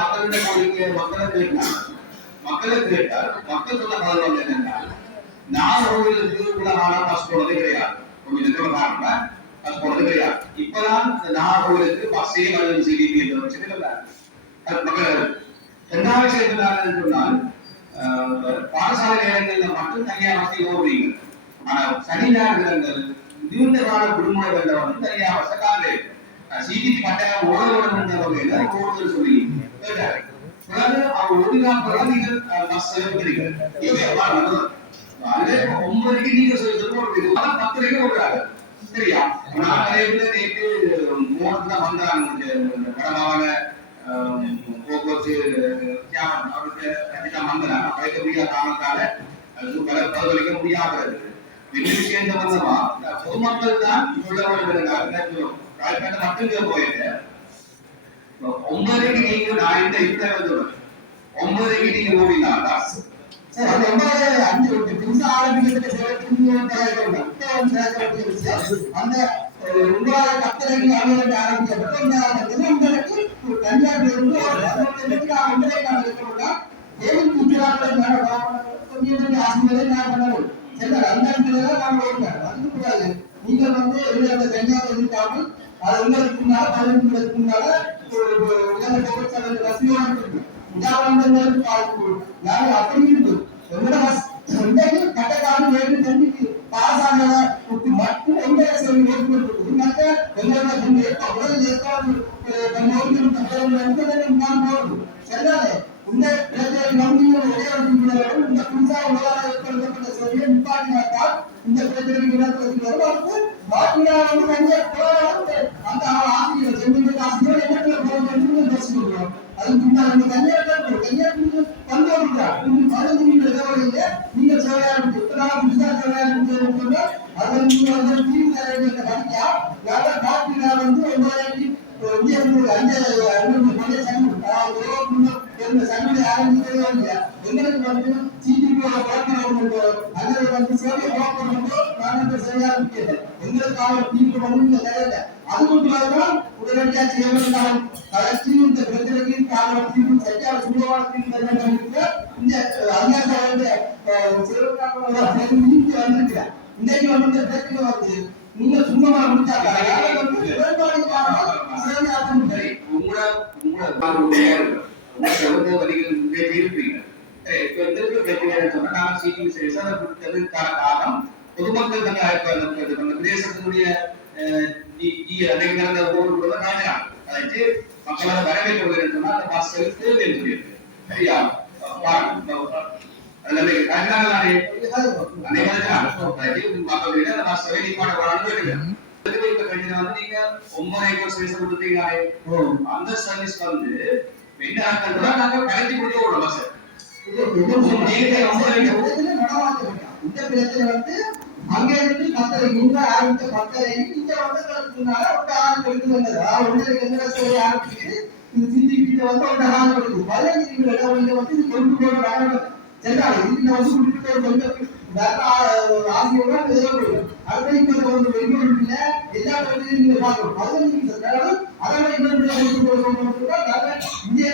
மக்களிட கோரிக்கை மக்களை கேட்டால் மக்கள் சொன்ன பதில் என்னென்றால் நாகர்கோவிலுக்கு உலகான பஸ் போனது கிடையாது. கொஞ்சம் காரணம் பஸ் போனது கிடையாது. இப்பதான் நாகர்கோவிலுக்கு பஸ்ஸே வருது சிடிபி என்ற மக்கள். இரண்டாவது விஷயம் சொன்னால் பாடசாலை நேரங்களில் மட்டும் தனியார் வசதி ஓடுவீங்க. ஆனா சனி ஞாயிறு நீண்ட கால விடுமுறை வந்து தனியார் வசதி சிடிபி கட்டாயம் ஓடுதல் சொல்லி கேட்டாரு. அவர் ஓடினால் நீங்கள் பஸ் செலவழிக்கிறீங்க. 9 நீங்க சொல்லி 10 ஓடுறாங்க. சரியா? நான் நேற்று மோகன் வந்தாங்க கடமாவான போக்குவரத்து அவருக்கு வந்தான் வைக்க முடியாத காரணத்தால பதிலளிக்க முடியாத விஷயம் சம்பந்தமா பொதுமக்கள் தான் மட்டும் போயிட்டு 9க்கு நீங்க நான் இந்த 9க்கு நீங்க ஓடினாதான் அந்த உங்களால கத்தரைக்கு ஆரம்பிக்கப்பட்டு உங்களுக்கு தனியார் நீங்க வந்து தனியார் எதிர்க்காமல் அது உங்களுக்கு முன்னால 15 முன்னால உதாரணங்களுக்கு அப்படி இருக்கு கட்டக்காலம் பாசான மட்டும் எங்க ஏற்படுத்தி மற்ற உடல் ஏற்பாடு சரிதானே? இந்த நம்பிக்கைகள் ஒரே இந்த புதுசாக உலகாக ஏற்படுத்தப்பட்ட சொல்லியை நிப்பாட்டினால்தான் இந்த பிரச்சனைக்கு பாக்கியாக வந்து அந்த ஆசிரியர் சென்னை ஆசிரியர் என்ன போக பேசிக்கிறோம். அதுக்கு முன்னாடி கன்னியார் வந்து நீங்க சேவையாக புதுசா சேவையாக சொன்னா அதை நீங்க வந்து தீர்வு படிக்கா யார பாக்கினா வந்து 9 சங்கடி ஆரம்பிக்கவே இல்லையா? எங்களுக்கு வந்து சிடிபியோட அதில் வந்து சேவை நான் சேவையாக இருக்கிறேன். எங்களுக்காக தீர்வு வந்து கிடையாது. அது மட்டும் இல்லாமல் உடனடியாக செய்யலாம் கலெக்டி இந்த பிரச்சனைக்கு காரணம் தீர்வு சரியான சுலபமான தீர்வு இந்த வந்திருக்கிறேன். இன்னைக்கு வந்து இந்த பிரச்சனை வந்து நீங்க சும்மா முடிச்சாங்க பொதுமக்கள் தேசத்தினுடைய மக்களை வரவேற்க சொன்னா அந்த பஸ் தேவை சொல்லியிருக்கு. சரியா? அந்த சர்வீஸ் வந்து நாங்க கலட்டி கொடுத்து விடுறோம் பஸ். இந்த பிரச்சனை வந்து அங்க இருந்து 10 இங்க ஆரம்பிச்ச 10 இங்க வந்து கலந்துனால ஒரு ஆள் எடுத்து வந்தது. ஒன்றரை எங்க சேவை ஆரம்பிச்சு இது சிடிபி வந்து ஒரு ஆள் எடுத்து 15 நிமிடம் வந்து இது கொண்டு போற ஆரம்பிச்சு சரியா? இதுல வந்து குறிப்பிட்ட கொஞ்சம் ஆசியோட எதிர்கொள்ளும் அடுத்த இப்ப ஒரு வெளியூர்ல எல்லா இடத்துலையும் நீங்க பார்க்கணும் அது நீங்க அதனால இந்திய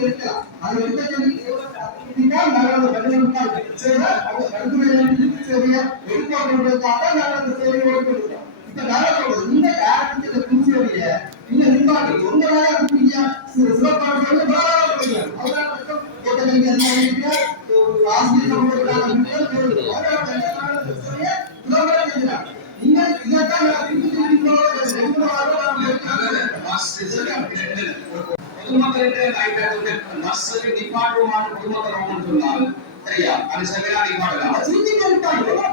இருக்கலாம் அது எடுக்க சொல்லி நர்சரி டிபார்ட்மெண்ட் பொதுமக்கள் சொன்னால் சரியா அது சரியா டிபார்ட்மெண்ட்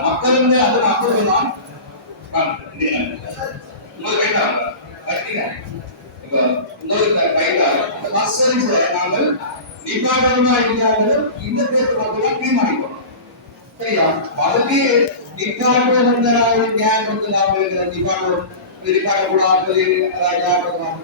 மக்கள் அது மக்கள் தான் நாங்கள் நிப்பாட்டமா இருந்தாலும் இந்த பேருக்கு மக்கள் தீர்மானிப்போம் சரியா அதுக்கு நிப்பாட்டம் நியாயம் வந்து நாம் நிப்பாட்டம் நிப்பாட்டக்கூடாது நியாயப்படுத்தலாம்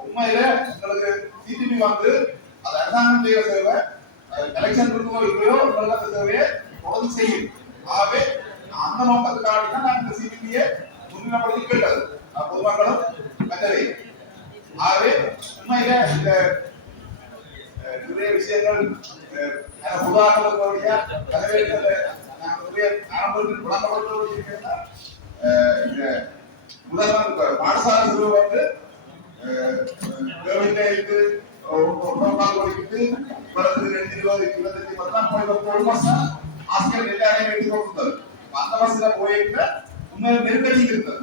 உண்மையில உங்களுக்கு சிடிபி வந்து அது அரசாங்கம் செய்யற சேவை எலெக்ஷன் இருக்கோ இல்லையோ உங்களுக்கு அந்த சேவையை தொடர்ந்து செய்யும். ஆகவே அந்த நோக்கத்துக்காக தான் நான் இந்த சிபிபியை முன்னிலைப்படுத்தி கேட்டது பொதுமக்களும் மற்றவை. ஆகவே உண்மையில இந்த நிறைய விஷயங்கள் உதாரணங்களுடைய ஆரம்பத்தில் விளம்பரப்படுத்த இந்த முதல்வர் பாடசாலை சிறுவ வந்து இருக்கு கொடுக்கிட்டு 20 மாசம் ஆசிரியர் எல்லாரையும் எடுத்து கொடுத்தாரு. அந்த பஸ்ல போயிட்டு உண்மையில நெருக்கடி இருந்தது.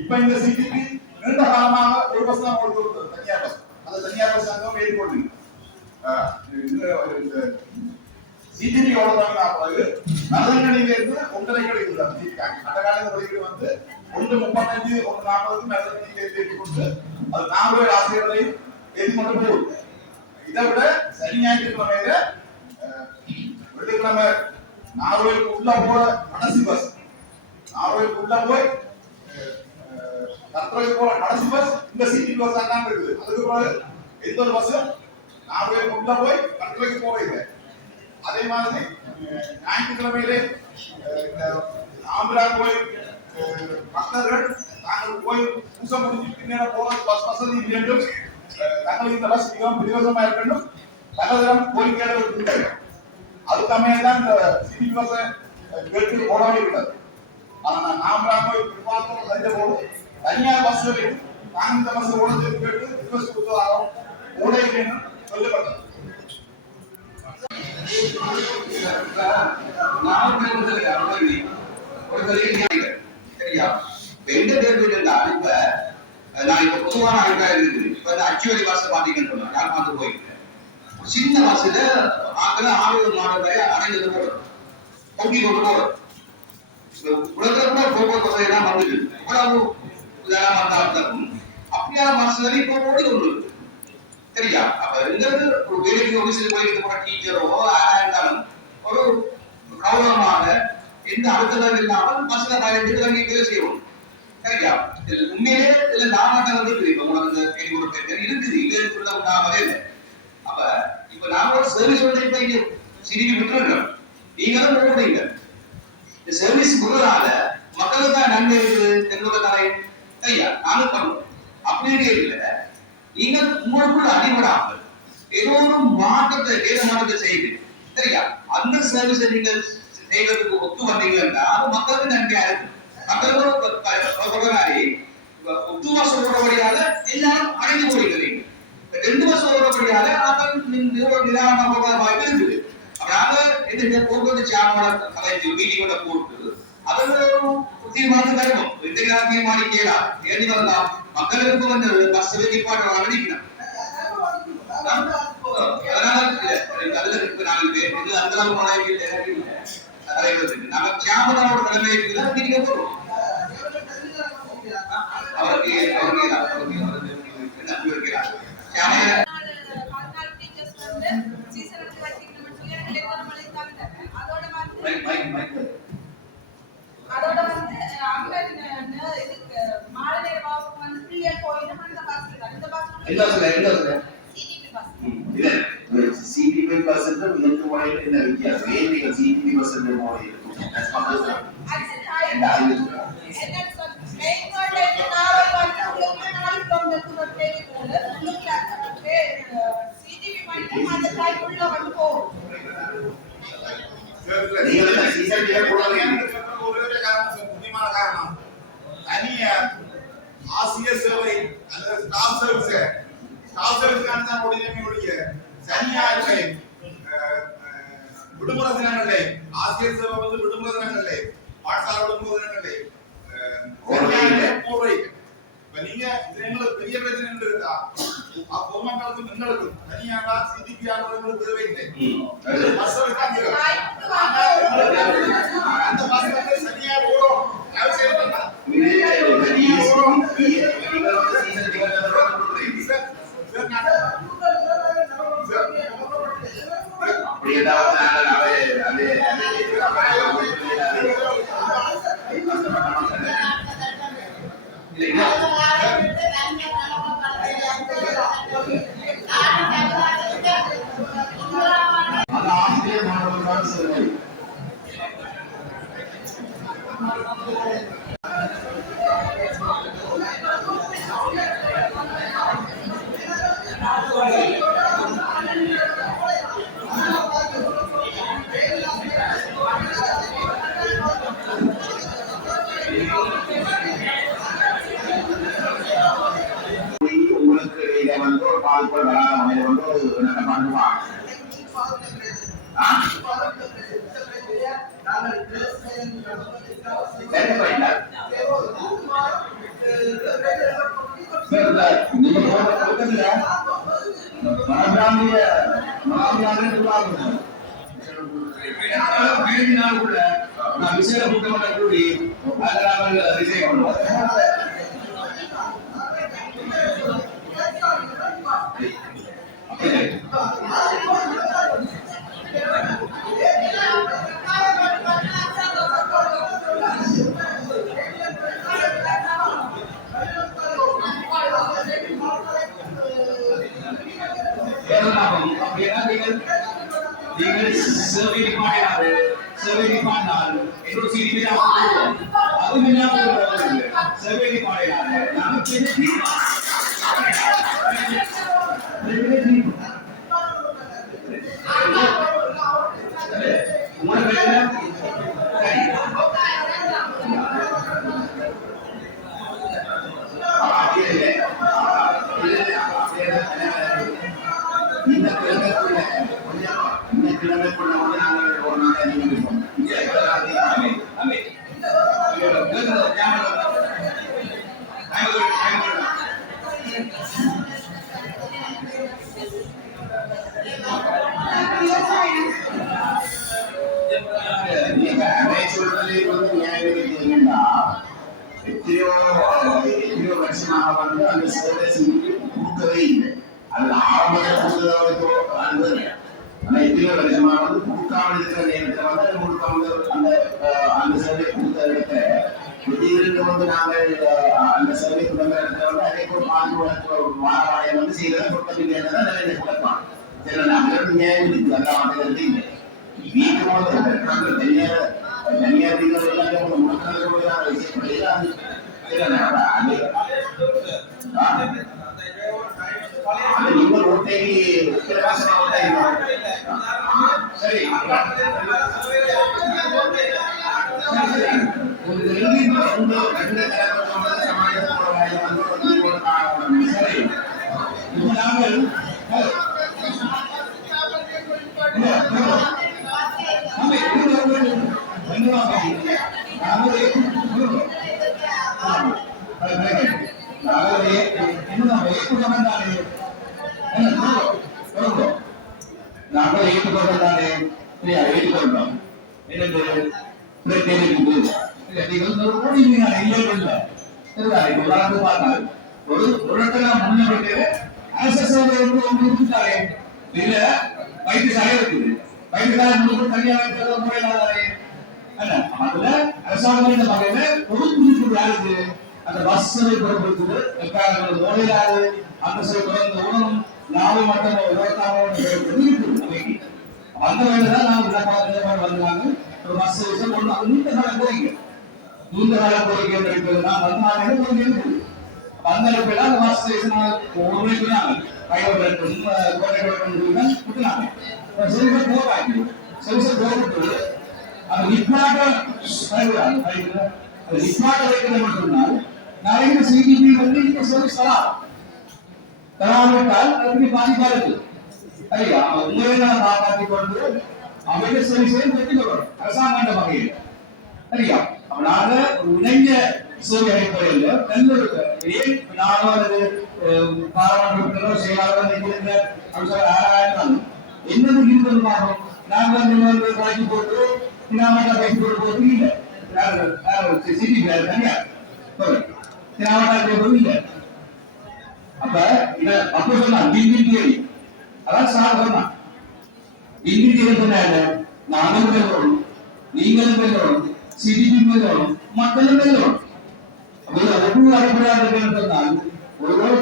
இப்ப இந்த சிட்டிக்கு நீண்ட காலமாக ஒரு பஸ் தான் ஓடி கொடுத்தது, தனியார் பஸ். அந்த தனியார் பஸ் அங்கே வெயிட் போட்டு சிடிபி ஓடுறாங்க. பிறகு நல்லெண்ணெயில இருந்து 1.5 கிடைக்குது. அந்த காலத்துல படிக்கிறது வந்து 1.35 1.40 நல்லெண்ணெயில ஏற்றி கொடுத்து அது 4 ஆசிரியர்களையும் ஏற்றி கொண்டு போகுது. இதை விட சனி ஞாயிற்றுக்கிழமையில வெள்ளிக்கிழமை நாகர்கோயிலுக்கு உள்ள போற கடைசி பஸ், நாகர்கோயிலுக்கு உள்ள போய் கர்த்தருக்கு போற கடைசி பஸ் இந்த சிட்டி பஸ் தான் இருக்குது. அதுக்கு பிறகு எந்த ஒரு பஸ்ஸும் நாகர்கோயிலுக்கு உள்ள போய் கர்த்தருக்கு போறீங்க. அதே மாதிரி ஞாயிற்றுக்கிழமையிலே ஆந்திரா போய் பக்தர்கள் தாங்கள் போய் பூசை முடிஞ்சு பின்னர் போற பஸ் வசதி வேண்டும். தங்களுக்கு இந்த பஸ் மிகவும் பிரயோஜனமா இருக்கணும். பலதரம் கோரிக்கைகள் இருக்கின்றன. அதுக்காக தான் இந்த சிட்டி பஸ் கேட்டு ஓடாடி விட்டது. ஆனா நாம போய் விவாதம் செஞ்ச போது தனியார் பஸ்களில் நாங்கள் இந்த பஸ் ஓடுறது கேட்டு ரிக்வெஸ்ட் கொடுத்ததாகவும் ஓட இல்லைன்னு சொல்லப்பட்டது. நான் இப்ப பொதுவான அபிப்பிராயம் இருக்குது. இப்ப இந்த அச்சுவலி பஸ் பாத்தீங்கன்னு சொன்னா யார் பார்த்து போயிருக்கேன். சின்ன பஸ்ல ஆகல 6 மாடல் வரை அடைஞ்சது போடும், பொங்கி கொண்டு போடும். உலகத்துல கூட போக்குவரத்து வசதி எல்லாம் வந்துட்டு இவ்வளவு வந்தாலும் அப்படியான பஸ்ல இப்ப ஓடி கொண்டு இருக்கு. சரியா? அப்ப எங்கிறது ஒரு வேலைக்கு ஆபீஸில் போய் போற டீச்சரோ யாரா இருந்தாலும் ஒரு கௌரவமாக எந்த அழுத்தம் இல்லாமல் பஸ்ல பயணித்து அங்கே வேலை செய்யணும். சரியா? உண்மையிலே இதுல நாமாட்டம் வந்து இப்ப உங்களுக்கு இருக்குது, இல்ல சொல்ல உண்டாமதே இல்லை. அப்ப இப்ப நாம ஒரு சர்வீஸ் வந்து இப்ப இங்க சிடிபி விட்டுருக்கோம், நீங்களும் போடுறீங்க. இந்த சர்வீஸ் கொடுறதால மக்களுக்கு தான் நன்மை இருக்குது என்பதற்காக சரியா நானும் பண்ணுவோம். அப்படி இல்லை, நீங்கள் உங்களுக்குள்ள அடிபடாமல் ஏதோ ஒரு மாற்றத்தை மாற்றத்தை செய்து சரியா அந்த சர்வீஸை நீங்கள் செய்வதற்கு ஒத்து வந்தீங்கன்னா அது மக்களுக்கு நன்மையா இருக்கு. ஒத்து வருஷம் ஓடுறபடியாக எல்லாரும் அடைந்து போறீங்க. 2 வருஷம் ஓடுறபடியாக நிதானமா போகிற வாய்ப்பு இருக்குது. அப்படியாக போக்குவரத்து சார்பான கலைஞர் மீட்டிங்கோட போட்டு அதில் ஒரு தீர்மானம் தருவோம். தீர்மானம் கேளாம் ஏறி வரலாம். மக்களுக்கு வந்து பஸ் நிப்பாட்ட அடிக்கணும். அதனால அதுல இருக்கு 4 பேர் இது அந்த நாம கேமராவோட தலைமை இருக்குல்ல நீங்க போறோம் அவருக்கு அதோட வந்து அங்க இதுக்கு மாலை நேர வகுப்பு வந்து பிள்ளைகள் போயிட்டு அந்த பஸ்ல இந்த bus CDP bus CDP bus இந்த முறையில் என்ன வித்தியாசம்? ஏன் நீங்க சிடிபி பஸ் இந்த முறையில் ஆசிரியர் சேவை அல்லது ஸ்டாஃப் சர்வீஸ்க்கான தான் ஒழிய சனியாயிரத்தை விடுமுறை தினங்களே ஆசிரியர் சேவை வந்து விடுமுறை தினங்களே பாடசாலை விடுமுறை தினங்களே இப்ப நீங்க எங்களுக்கு பெரிய பிரச்சனை இருக்கா? பொதுமக்களுக்கும் எங்களுக்கும் தனியாக சிடிபி ஆளுநர்களுக்கு தேவையில்லை. அந்த பஸ் வந்து சரியா ஓடும் அப்படி ஏதாவது உங்களுக்கு இதை வந்து ஒரு பால்போல் வராம இதை வந்து என்ன பண்ணுவாங்க கூட நான் விசேட கூட்டமன்ற கூடி அதில் ரிசைன் பண்ணுவோம். நீங்கள் சர்வே டிபார்ட்மெண்ட் என்னோட சிடி அது சர்வே டிபார்ட்மெண்ட் நமக்கு எத்தனையோ வருஷமாக வந்து அந்த சர்வீஸ் கொடுக்கவே இல்லை. அது ஆரம்பத்தில் எத்தனையோ வருஷமாக வந்து கொடுக்காமல் இருக்கிற நேரத்தை வந்து கொடுக்காம அந்த சர்வே கொடுத்த இடத்த திடீர்னு வந்து நாங்கள் அந்த சர்வே கொடுத்த இடத்துல வந்து அதே ஒரு வாராயம் வந்து செய்யறத கொடுத்த தான் நிறைய கொடுப்பான். சரி நாங்கள் நியாயம் இருக்கு அந்த மாதிரி இல்லை. வீட்டு போது தனியார் எல்லாத்தையும் முழுக்க விஷயம் நீங்கள் ஒட்டைக்கு சரி நாங்கள் ஏற்றுக்கொண்டானே ஏற்றுக்கொண்டோம் ஒரு முன்னே அரசாங்க இல்ல வைத்தியசாலை இருக்குது. வைத்தியசாலை தனியாக முறையிலாதாரே அதுல அரசாங்கம் இந்த வகையில பொதுக்குழுக்கு யாருக்கு அந்த பஸ் சேவை பொறுப்படுத்துது நோயாளு அந்த சேவை தொடர்ந்து உணவும் நாலு மட்டும் அந்த வகையில்தான் நான் விண்ணப்பம் வந்தாங்க. ஒரு பஸ் சேவை ஒன்று நீண்ட கால கோரிக்கை என்பதுதான் வந்து அந்த அளவுக்கு அந்த பஸ் சேவை ஒருங்கிணைக்கிறாங்க. பயன்படுத்தும் கோட்டைனாங்க செல்வ போராடி செல்வ போட்டு அது நிப்பாட்ட வைக்கிறது சொன்னால் நிறைய செய்தி வந்து இந்த சர்வீஸ் தராவிட்டால் அதுக்கு பாதிப்பா இருக்கு. சரியா உங்களை நான் காப்பாற்றிக் கொண்டு அமைச்சர் சர்வீஸையும் வெற்றி கொள்ளும் அரசாங்க வகையில். சரியா நாங்க ஒரு இணைஞ்ச சேவை அடிப்படையில் ஏன் நானும் அல்லது பாராளுமன்ற செயலாளர் என்னது இருப்பதுமாகும். நாங்கள் வாங்கி போட்டு தினாமட்டா பேசி போட்டு இல்லை சிட்டி தனியா தினாமட்டா போட்டு இல்லை. அப்ப சொன்னா டிகிரி அதான் சார் சொன்னா டிகிரி சொன்னாங்க. நானும் பேசணும், நீங்களும் பேசணும், சிடிபி பேசணும், மக்களும் பேசணும். அடிப்படையாக ஒருவேளை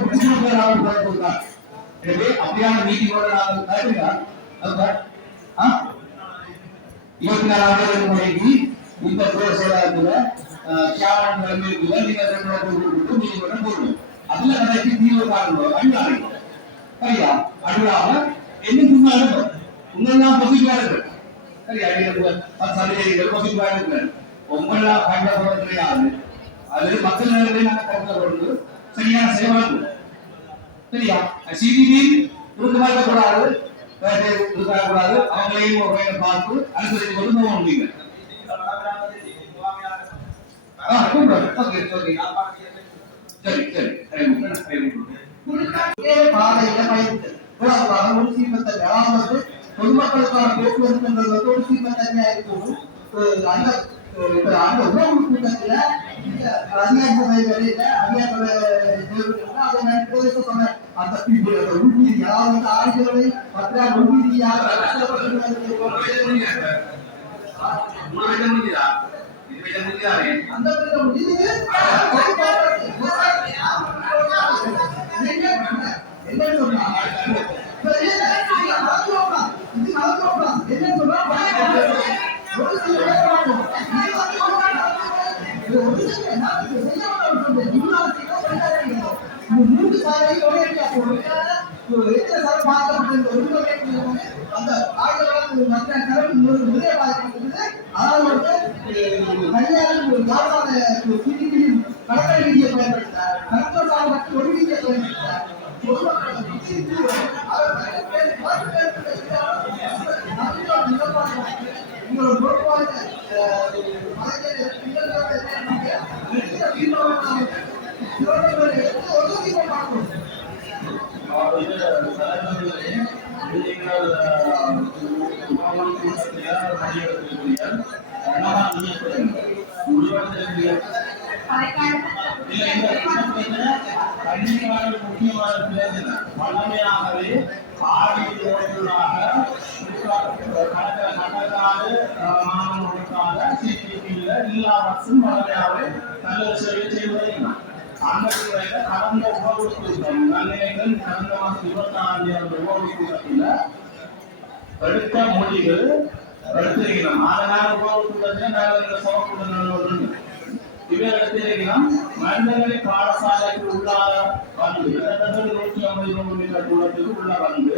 கொடுத்தார். எனவே அப்படியான மீட்டிங்கோட நாங்கள் தருகிறார் 24 மணிக்கு இந்த அதிகாரத்துல தியாகம் தலைமைக்குள்ள நீதிமன்றம் போடுவோம் அதுல கடைக்கு தீர்வு காரணம் அடிவாங்க சரியா அடிவாக என்ன சொன்னாலும் உங்களெல்லாம் பசிக்குவார்கள் சரியா சலுகைகள் பசிக்குவார்கள் உங்களெல்லாம் பயன்படுத்த கிடையாது அது மக்கள் நிலையை நாங்கள் கருத்தப்படுவது சரியான செயல்பாடு சரியா சிடிவி உருவாக்கக்கூடாது கூடாது அவங்களையும் ஒரு வகையை பார்த்து அனுசரித்து கொண்டு போக முடியுங்க சரி சரி பாதையில பயணித்தது ஒரு சீர்மத்தன்மை அதாவது பொதுமக்களுக்கான போக்குவரத்து ஒரு சீர்மத்தன்மையா இருக்கும் அந்த அந்த உணவு கூட்டத்துல அந்த உள்வீதி அதாவது ஆய்வுகளை மற்ற உள்வீதியாக அந்த என்ன சொன்னா என்ன மூன்று சாலை அந்த ஆய்வுகள் மற்ற கரவு நிறைய பாதிக்கப்பட்டது அதாவது கடற்கரை வீதியை பயன்படுத்தார் கடற்கரை சாலை மற்றும் ஒரு வீதியை பயன்படுத்தார் பழமையாகவே எல்லா வருஷம் பழமையாகவே நல்ல சேவை செய்வதை அந்த கடந்த உணவு கூட்டம் நன்மைகள் கடந்த மாதம் 24 உணவு கூட்டத்தில் எடுத்த மொழிகள் எடுத்திருக்கிறோம் அதனால உணவு கூட்டத்தில் நாங்கள் சமக்கூட்டம் இவை எடுத்திருக்கிறோம் மனிதர்களை பாடசாலைக்கு உள்ளார வந்து 150 கிலோமீட்டர் தூரத்துக்கு உள்ள வந்து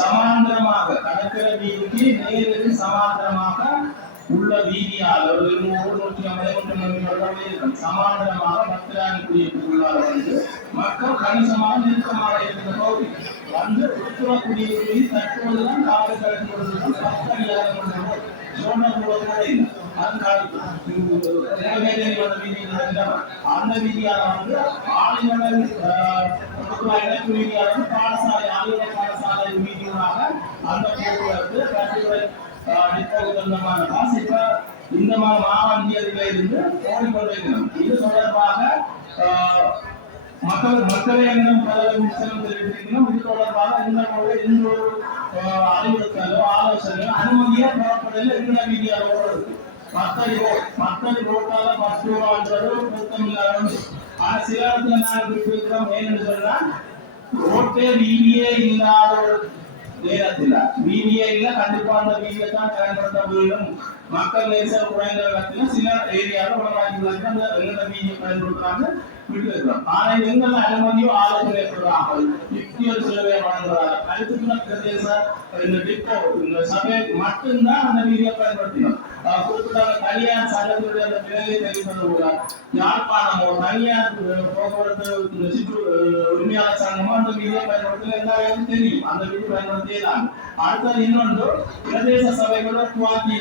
சமாந்தரமாக கடற்கரை வீதிக்கு நேரடி சமாந்தரமாக உள்ள வீதியாக 150 சமாந்தரமாக பத்திராணி குடியிருப்புள்ளார வந்து மக்கள் கணிசமாக நெருக்கமாக இருந்த பகுதி வந்து உட்புற குடியிருப்பில் தற்போதுதான் காவல் கழித்து அந்த வீதியாக வந்து பாடசாலை ஆயுத பாடசாலை வீதியாக அந்த போக்குவரத்து இந்த மாவண்டியதில இருந்து ஓடிக்கொண்டிருக்கிறோம் இது தொடர்பாக மக்களை தெரிவித்திருக்கிறோம் இது தொடர்பாக எந்த ஒரு அறிவுறுத்தலோ ஆலோசனையோ அனுமதியோ புறப்படையில் எங்கட மீடியாவோட இருக்கு மற்ற ரோட்டால 10 ரூபான்றது பொருத்தமில்லாத ஆனா சில இடத்துல நாங்கள் குறிப்பிட்டிருக்கிறோம் ஏன்னு சொன்னா ரோட்டே வீதியே இல்லாத ஒரு நேரத்தில் வீதியே இல்ல கண்டிப்பா அந்த வீதியை தான் பயன்படுத்த முடியும் மக்கள் நெரிசல் குறைந்த இடத்துல சில ஏரியாவில் உலகாட்சி அந்த வெள்ள வீதியை பயன்படுத்துறாங்க விட்டுருக்கிறோம் ஆனா எங்கள் அனுமதியோ ஆலோசனை ஏற்படுறார்கள் யுக்தியோடு சேவை வழங்குறாங்க அடுத்துக்குள்ள பிரதேச இந்த டிப்போ இந்த சபை மட்டும்தான் அந்த வீதியை பயன்படுத்தினோம் குறிப்பிட்ட தனியார் சங்கத்தினுடைய அந்த நிலையை தெரிவிப்பது யாழ்ப்பாணமோ தனியார் போக்குவரத்து உரிமையாளர் சங்கமோ அந்த வீதியை பயன்படுத்த எல்லாரும் தெரியும் அந்த வீதி பயன்படுத்தியதான் அடுத்தது இன்னொன்று பிரதேச சபைகளோட துவாக்கி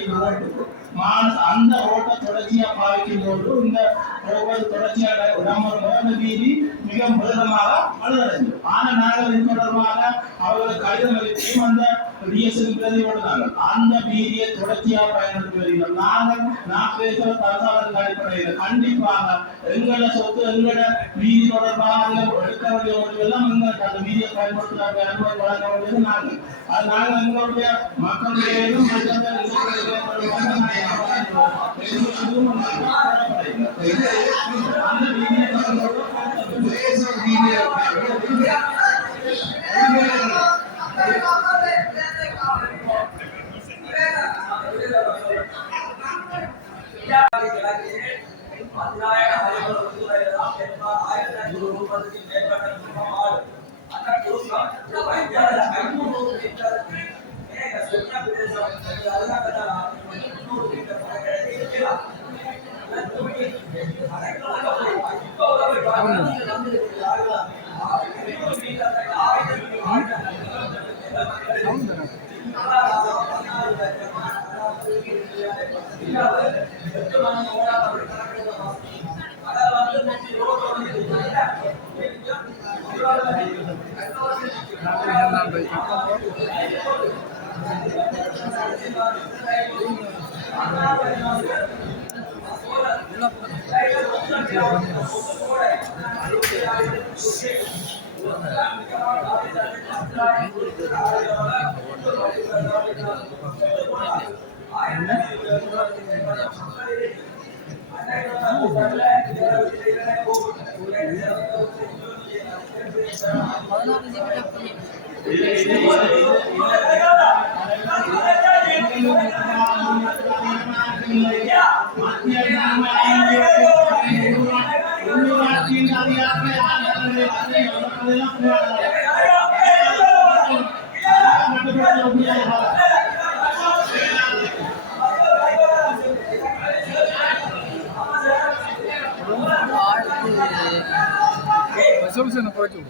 அந்த ரோட்டை தொடர்ச்சியா பாவிக்கும் போது இந்த ஒவ்வொரு தொடர்ச்சியாக இடம்பெறும் அந்த வீதி மிக மிருதமாக வலுவடைஞ்சு ஆனா நாங்கள் இது தொடர்பாக அவர்கள் கடிதம் அளித்தையும் அந்த டிஎஸ்எல் பிரதிபடுத்தாங்க அந்த வீதியை தொடர்ச்சியாக பயன்படுத்தி வருகிறோம் நான் பேசுகிற தரசாளர்கள் அடிப்படையில் கண்டிப்பாக எங்களோட சொத்து எங்களோட வீதி தொடர்பாக எடுக்க வேண்டிய எல்லாம் எங்களுக்கு அந்த வீதியை பயன்படுத்துறாங்க அனுமதி வழங்க வேண்டியது நாங்கள் அது நாங்கள் எங்களுடைய மக்களுடைய அந்த வீதியை Resolution കുറച്ചു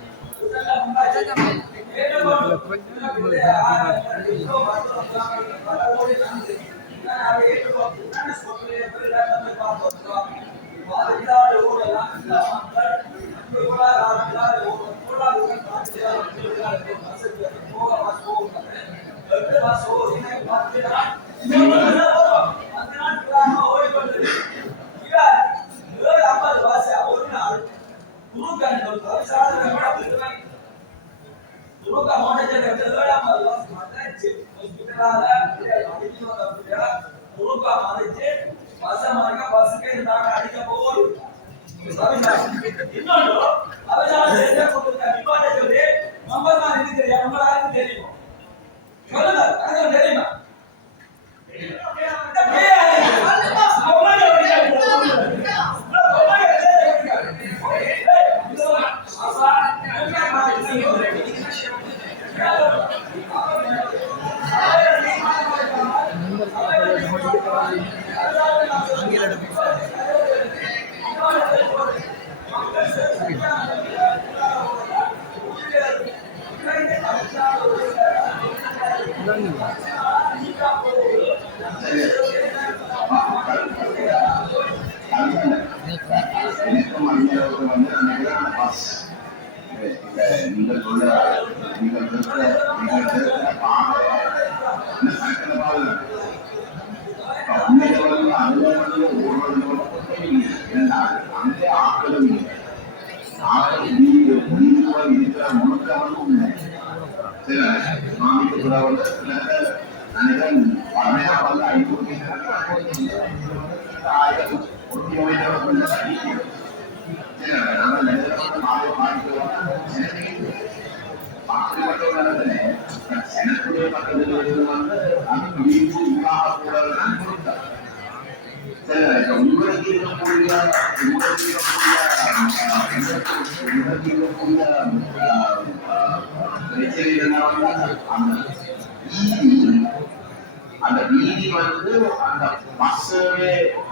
அந்த வீதி வந்து அந்த பஸ்ஸே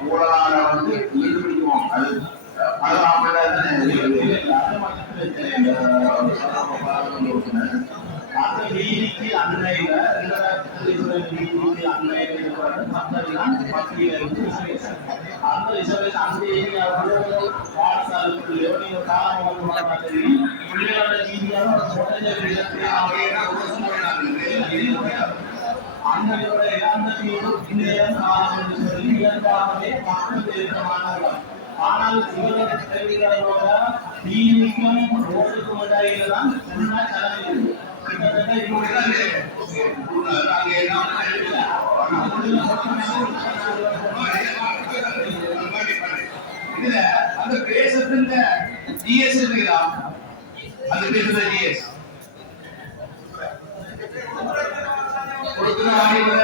ஊழலால வந்து ஈடுபிடிக்கும். அது அந்த வீதிக்கு அன்னையில அந்த ரிசர்வேஷன் அந்த ஏரியாவோட பாடசாலைக்குள்ளேயோ நீங்க காலம் பிள்ளைகளோட அன்னையோட இழந்ததையும் இன்றைய காலம் என்று சொல்லி இயல்பாகவே மக்கள் தேர்ந்தமானார்கள். ஆனால் இவரோட தேவைகளோட தீனிக்கும் ரோடுக்கும் இடையில தான் உண்மை செலவு கிட்டத்தட்ட இதுல அந்த பேசுறதுல ஜிஎஸ் இருக்குதா? அந்த பேசுற ஜிஎஸ் கொடுக்குற ஆய்வுல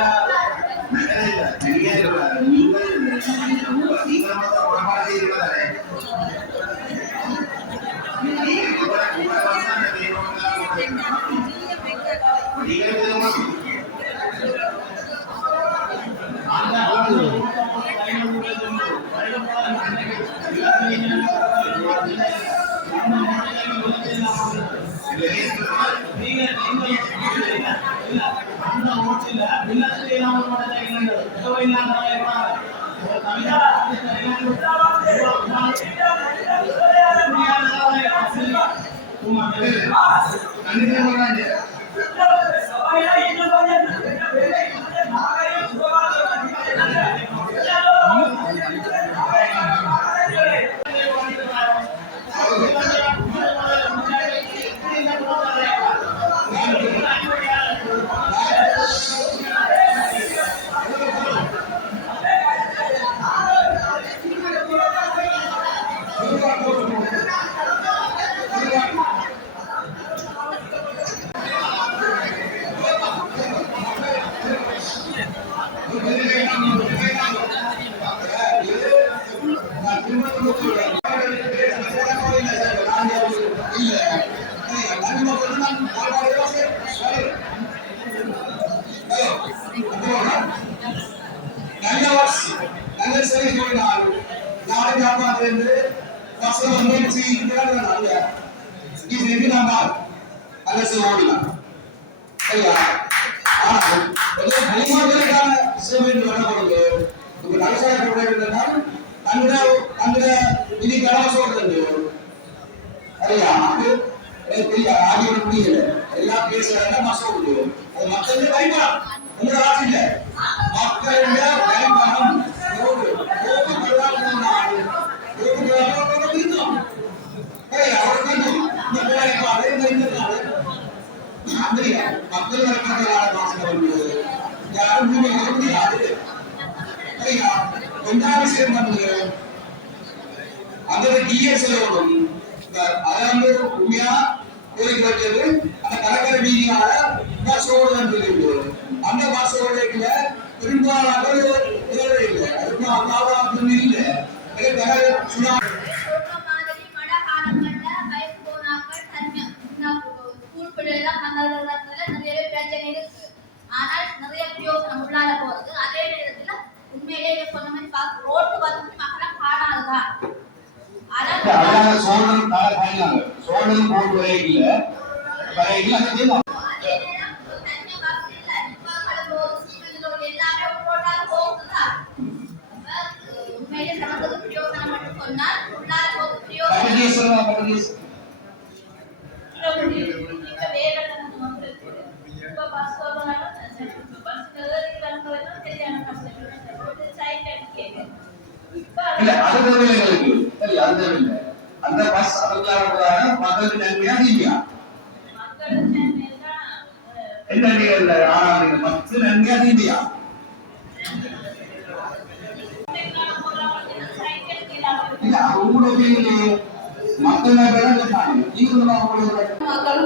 நீங்கள் நல்ல சரி போயினால் நாளை வியாபாரம் என்று வசனம் முயற்சி அல்ல இது நம்ம அரசு ஓடலாம் சரியா ஆனால் கைமாற்றலுக்கான சேவை வரப்படுது உங்க நலசாய இருந்தால் தன்னுடைய நிதி கடமை சொல்றது சரியா அது பெரிய ஆகியோட முடியல எல்லாம் பேசுறாங்க மசோடு அது மக்களுக்கு பயப்படம் உங்க ஆட்சி இல்லை மக்களுடைய பயப்படம் மக்கள் விஷயம் அந்த டிஎஸ் அதாவது உண்மையா கோரிக்கை வச்சது அந்த கடற்கரை வீதியால பஸ் ஓடுது அந்த பஸ் ஓடுறதுல பெரும்பாலான இல்லை அதுக்கு இல்லை ஆனால் நிறைய பிரயோசனம் உள்ளார போறது அதே நேரத்துல உண்மையிலேயே சொன்ன மாதிரி ரோட்டு வந்து மக்களை காணாதுதான் சோழன் போட்டு வரையில உண்மையிலே நமக்கு பிரயோசனம் மட்டும் சொன்னால் உள்ளார போது பிரயோசனம் அந்த பஸ் அதற்கான மக்களுக்கு நன்மையா இல்லையா என்ன ஆனால் பஸ் நன்மையா இல்லையா இல்ல அவங்களுடைய மக்கள்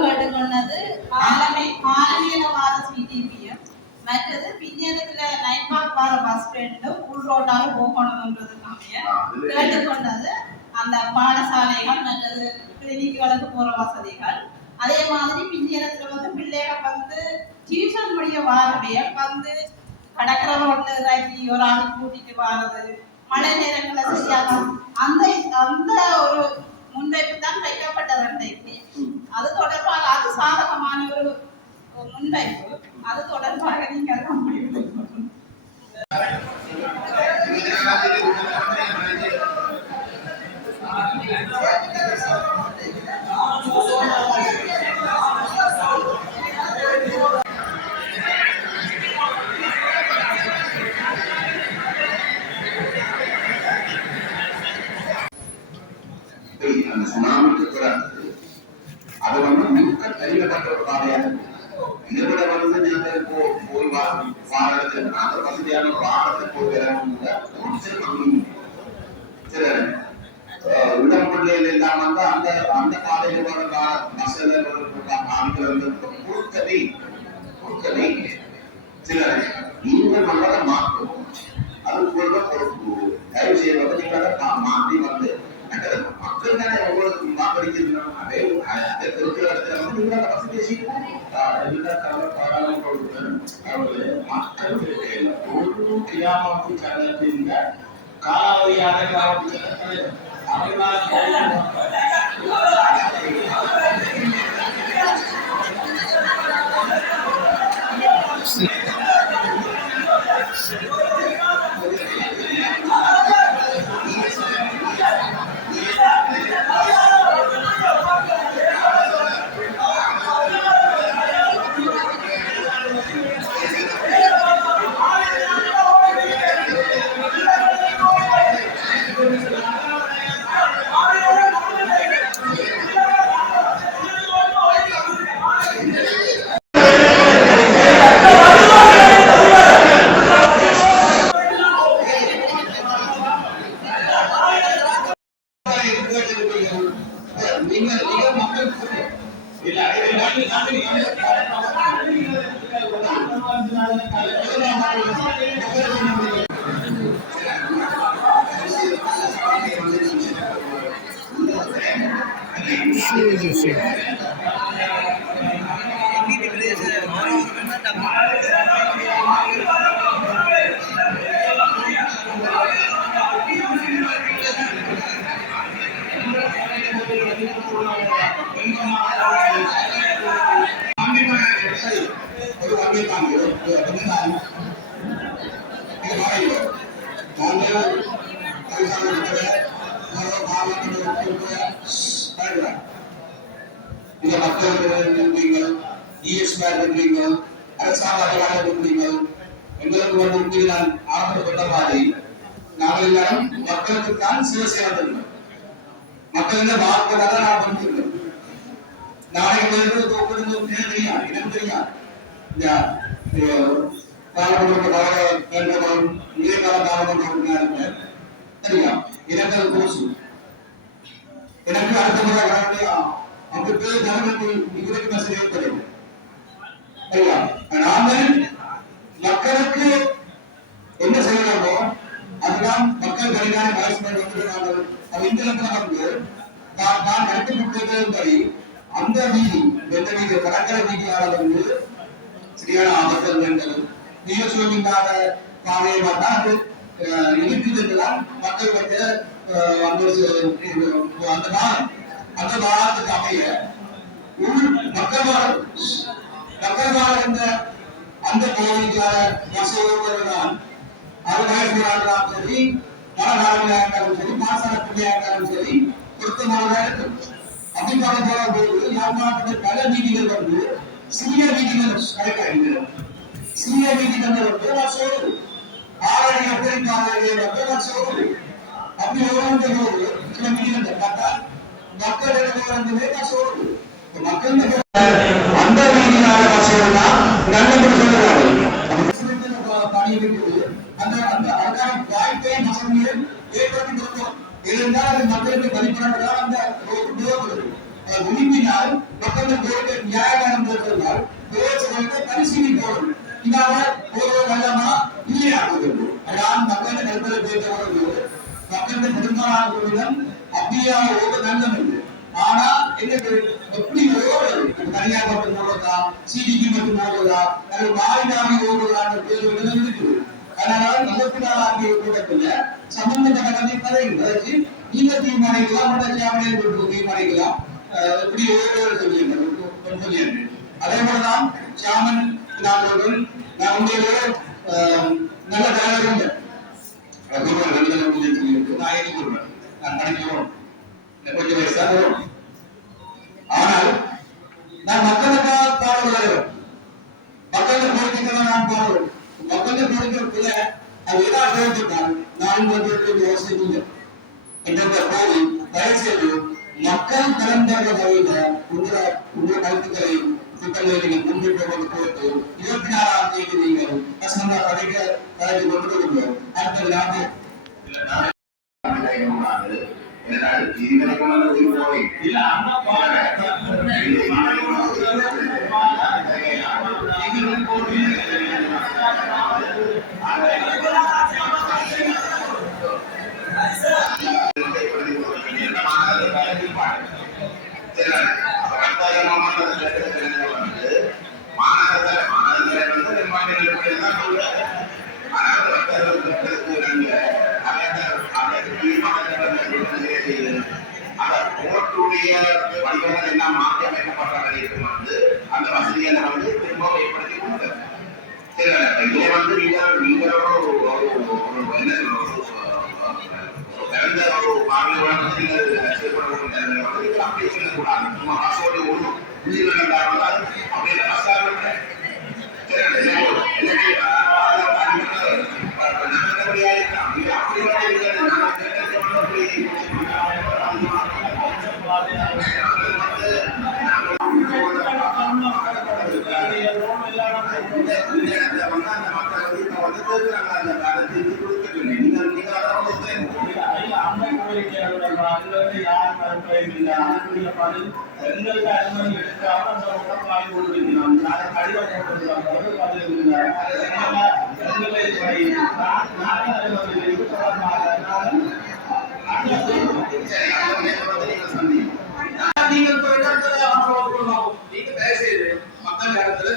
கேட்டுக்கொண்டது காலமையில வார சிடிபியும் மற்றது பின்னேரத்துல நைட்பாக் வார பஸ் ஸ்டாண்டும் உள் ரோட்டால போகணும்ன்றதுக்காக கேட்டுக்கொண்டது அந்த பாடசாலைகள் மற்றது கிளினிக்குகளுக்கு போற வசதிகள் அதே மாதிரி பின்னேரத்துல வந்து பிள்ளைகள் வந்து டியூஷன் முடிய வாரவையல் வந்து கடற்கரை ரோட்ல இறக்கி ஒரு ஆள் கூட்டிட்டு வாரது மழை நேரங்களை சரியாக அந்த அந்த ஒரு முன்வைப்பு தான் வைக்கப்பட்டது அன்றைக்கு அது தொடர்பாக அது சாதகமான ஒரு முன்வைப்பு அது தொடர்பாக நீங்கள் தான் முடிவு அந்த சுனாமிக்கு பிறகு அது வந்து மிக தெரியப்பட்ட ஒரு பாதையாக இதை விட வந்து நீங்கள் போய் வாரது அந்த வசதியான ஒரு வாரத்தை போய் சில இடம்பள்ளியில் எல்லாம் வந்து அந்த அந்த பாதையில் வர பஸ்ல கொடுக்கவே சில நீங்கள் நம்மளை மாற்றும் அது கூட பொறுப்பு தயவு செய்வது நீங்கள் மாற்றி வந்து மக்கள் தானே உங்களுக்கு வாக்களிக்கணும் அதே இருக்கிற இடத்துல வந்து வசதி செய்யணும் மக்கள் ஒரு கிராமத்து கழகத்தின் காலாவதியான காவல்துறை எங்களுக்கு வந்து நான் ஆரம்பப்பட்ட மாதிரி நாங்கள் எல்லாரும் மக்களுக்கு தான் சிவசேனை மக்கள் வாக்குகளாக நான் பண்ணிருக்கோம். நாளைக்கு தெரியாது எனக்கு தெரியாது சரியா எனக்கு அது கோசு எனக்கு அடுத்த முறை அவங்களுக்கு ஜனங்களுக்கு மசதியாக தெரியும். சரியா நாங்கள் மக்களுக்கு என்ன செய்யலாமோ அதுதான் மக்கள் கடிகார நாங்கள் அது இந்த இடத்துல வந்து நான் கட்டுப்பட்டபடி அந்த வீதி எந்த வீதி கடற்கரை வீதியால் வந்து சரியான ஆபத்தில் வேண்டும் நீர் சூழ்நிலாக காலையை பார்த்தா அது இருக்குதுதான் மக்கள் வந்து அந்த வாரத்துக்கு அமைய மக்கள் வாழ்கின்ற அந்த பகுதிக்கான வசதிதான் அவர்கள் சரி மழை சரி மாசான பிள்ளையாட்டாலும் சரி பொருத்தமாக இருக்கும். அப்படி பார்க்க போற போது யாழ்ப்பாணத்தில் பல வீதிகள் வந்து சிறிய வீதிகள் கிடைக்கிறது. சிறிய வீதிகள் வந்து வசோடு ஆறடி அப்படி பாதையை வந்து வசோடு அப்படி ஓடுகின்ற போது சில வீதிகள் பார்த்தா மக்களிடம் வசோடு மக்கள் அந்த வீதியான வசோடுதான் நல்லபடி சொல்லுவார்கள். அந்த அந்த அதற்கான வாய்ப்பை வசதியை ஏற்படுத்தி கொடுக்கும். இருந்தால் அது மக்களுக்கு மதிப்பிடப்படால் அந்த விரும்பினால் மக்களுக்கு கோரிக்கை நியாயகாரம் போட்டிருந்தால் விவசாயிகளுக்கு பரிசீலனை போடும். இல்லாமல் போடுவது நல்லமா இல்லையா அதான் மக்களுக்கு நெருக்கடி பேசப்படுவது மக்களுக்கு பெரும்பாலான அப்படியா ஓடு நல்லம் இல்லை. ஆனா எனக்கு எப்படி ஓடுறது தனியார் மட்டும் ஓடுறதா சிடிக்கு மட்டும் ஓடுறதா அல்லது மாறினாமி ஓடுறதான்ற பேர் இருக்குது. அதனால நல்லத்தினால் ஆகிய கூட்டத்தில் சம்பந்தப்பட்ட கதைகள் அதாவது நீங்க தீர்மானிக்கலாம் மற்ற தீர்மானிக்கலாம் எப்படி சொல்லி அதே போலதான் சாமன் நாங்கள் நான் உண்மையிலே நல்ல தலைவர் நான் படிக்கிறோம் கொஞ்சம் வயசாக வரும். ஆனால் நான் மக்களுக்காக பாடுகிறேன் மக்களுக்கு கோரிக்கைகளை நான் பாடுவேன் மக்களுக்கு கோரிக்கைக்குள்ள அது ஏதாவது கேட்டுட்டால் நான் வந்து யோசனை இல்லை என்ற போது தயவுசெய்து மக்கள் திறந்த வகையில உங்கள் கருத்துக்களை திட்டங்களை நீங்கள் முன்னிட்டு போட்டு 24ஆம் தேதி நீங்கள் பசங்க கதைக்கு கொண்டு கொடுங்க. அடுத்த நாட்டு மாநில செய்து அந்த கோர்ட்டுடைய வடிவங்கள் எல்லாம் மாற்றி அமைக்கப்பட்டவர்களுக்கு வந்து அந்த வசதிகளை வந்து திரும்பவும் ஏற்படுத்தி கொடுத்தது. இதை வந்து நீங்கள் என்ன சிறந்த ஒரு பார்வையாளர் நீங்கள் அப்படி சொல்லக்கூடாது. சும்மா ஆசையோடு ஒன்றும் அப்படியே எங்களுக்கு அனுமதி எடுக்காம அந்த உடற்பாடு கொடுக்கிறோம். நாங்கள் கடிதம் போட்டுக்கிறோம். நீங்கள் நீங்க தயவு செய்து மக்கள் நேரத்தில்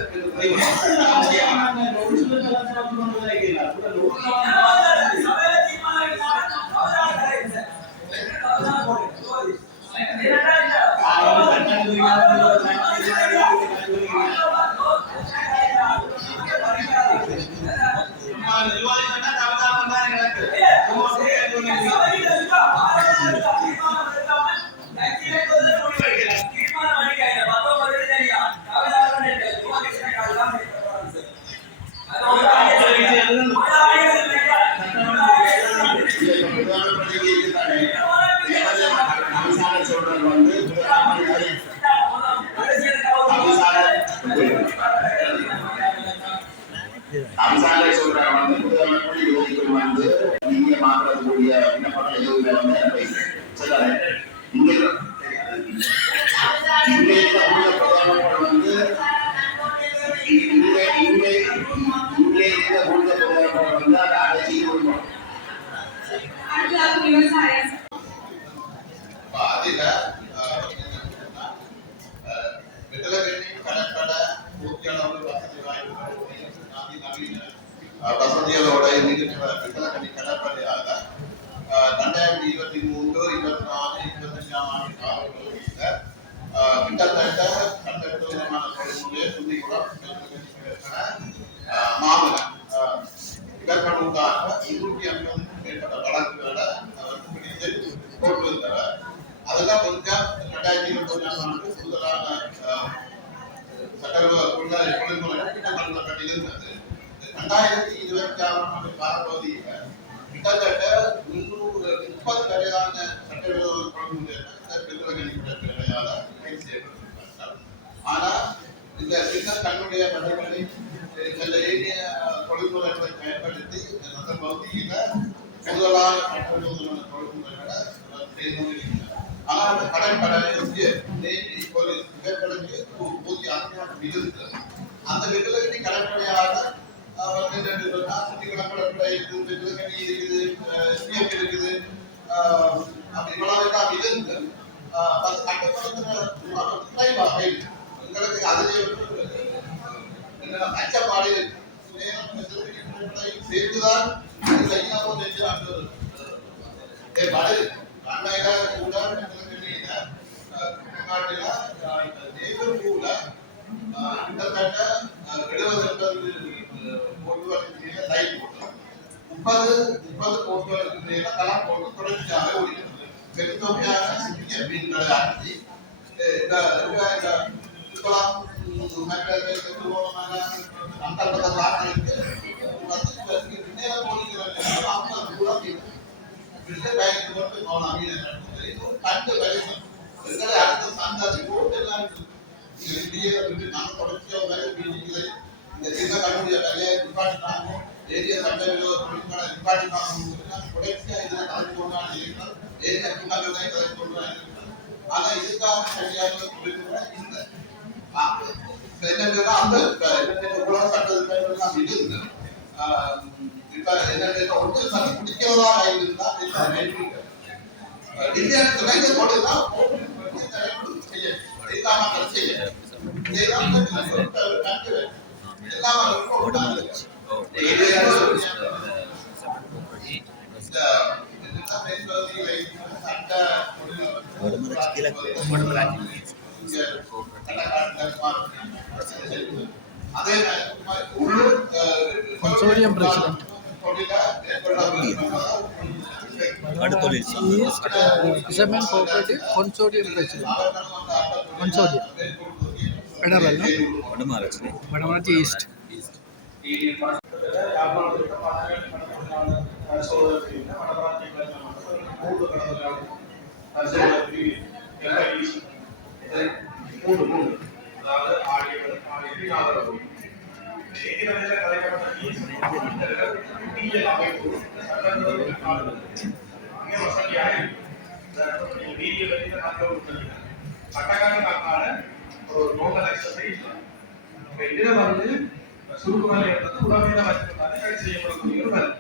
வசதிகளோட விட்டலக்கண்ணி கடற்படையாக 2023-24-25 ஆண்டு காலப்பகுதியில் கிட்டத்தட்ட கண்டெடுமான தொழில்முறை சுந்திகுளம் மாமலம் இதற்காக 250 மேற்பட்ட வழக்குகளை பிடித்து போட்டிருந்தவர். அதெல்லாம் கொஞ்சம் 2021 ஆண்டு கூடுதலான சட்டமுறை கொள்முதல் இருந்தது. 2026 ஆண்டு காலப்பகுதியில் கிட்டத்தட்ட 330 வரையான சட்டவிரோத கொள்முதலையால கைது செய்யப்பட்டிருக்கிறார்கள். ஆனால் இந்த சின்ன தன்னுடைய படைகளை சில ஏரிய கொள்முதல்களை பயன்படுத்தி அந்த பகுதியில கூடுதலான சட்டவிரோதமான கொள்முதல்களை செய்து கொண்டிருக்கிறார். ஆனால் அந்த கடற்படை நேற்று போலீஸ் இவர்களுக்கு ஊதிய அதிகாரம் இருந்தது. அந்த விடுதலை கடற்படையாக சுற்றி கடற்படை இருக்குது, இருக்குது அப்படி இவ்வளவு இருந்து எங்களுக்கு அதிலே அச்சப்பாடு சேர்த்துதான் Consortium president. Fisherman Cooperative Consortium president. Consortium. Federal, no? Vadamarachi East. சுருக்கமாக எடுத்தது உலகையில வச்சிருந்தாலே கைது செய்யப்படக்கூடிய ஒரு வேலை.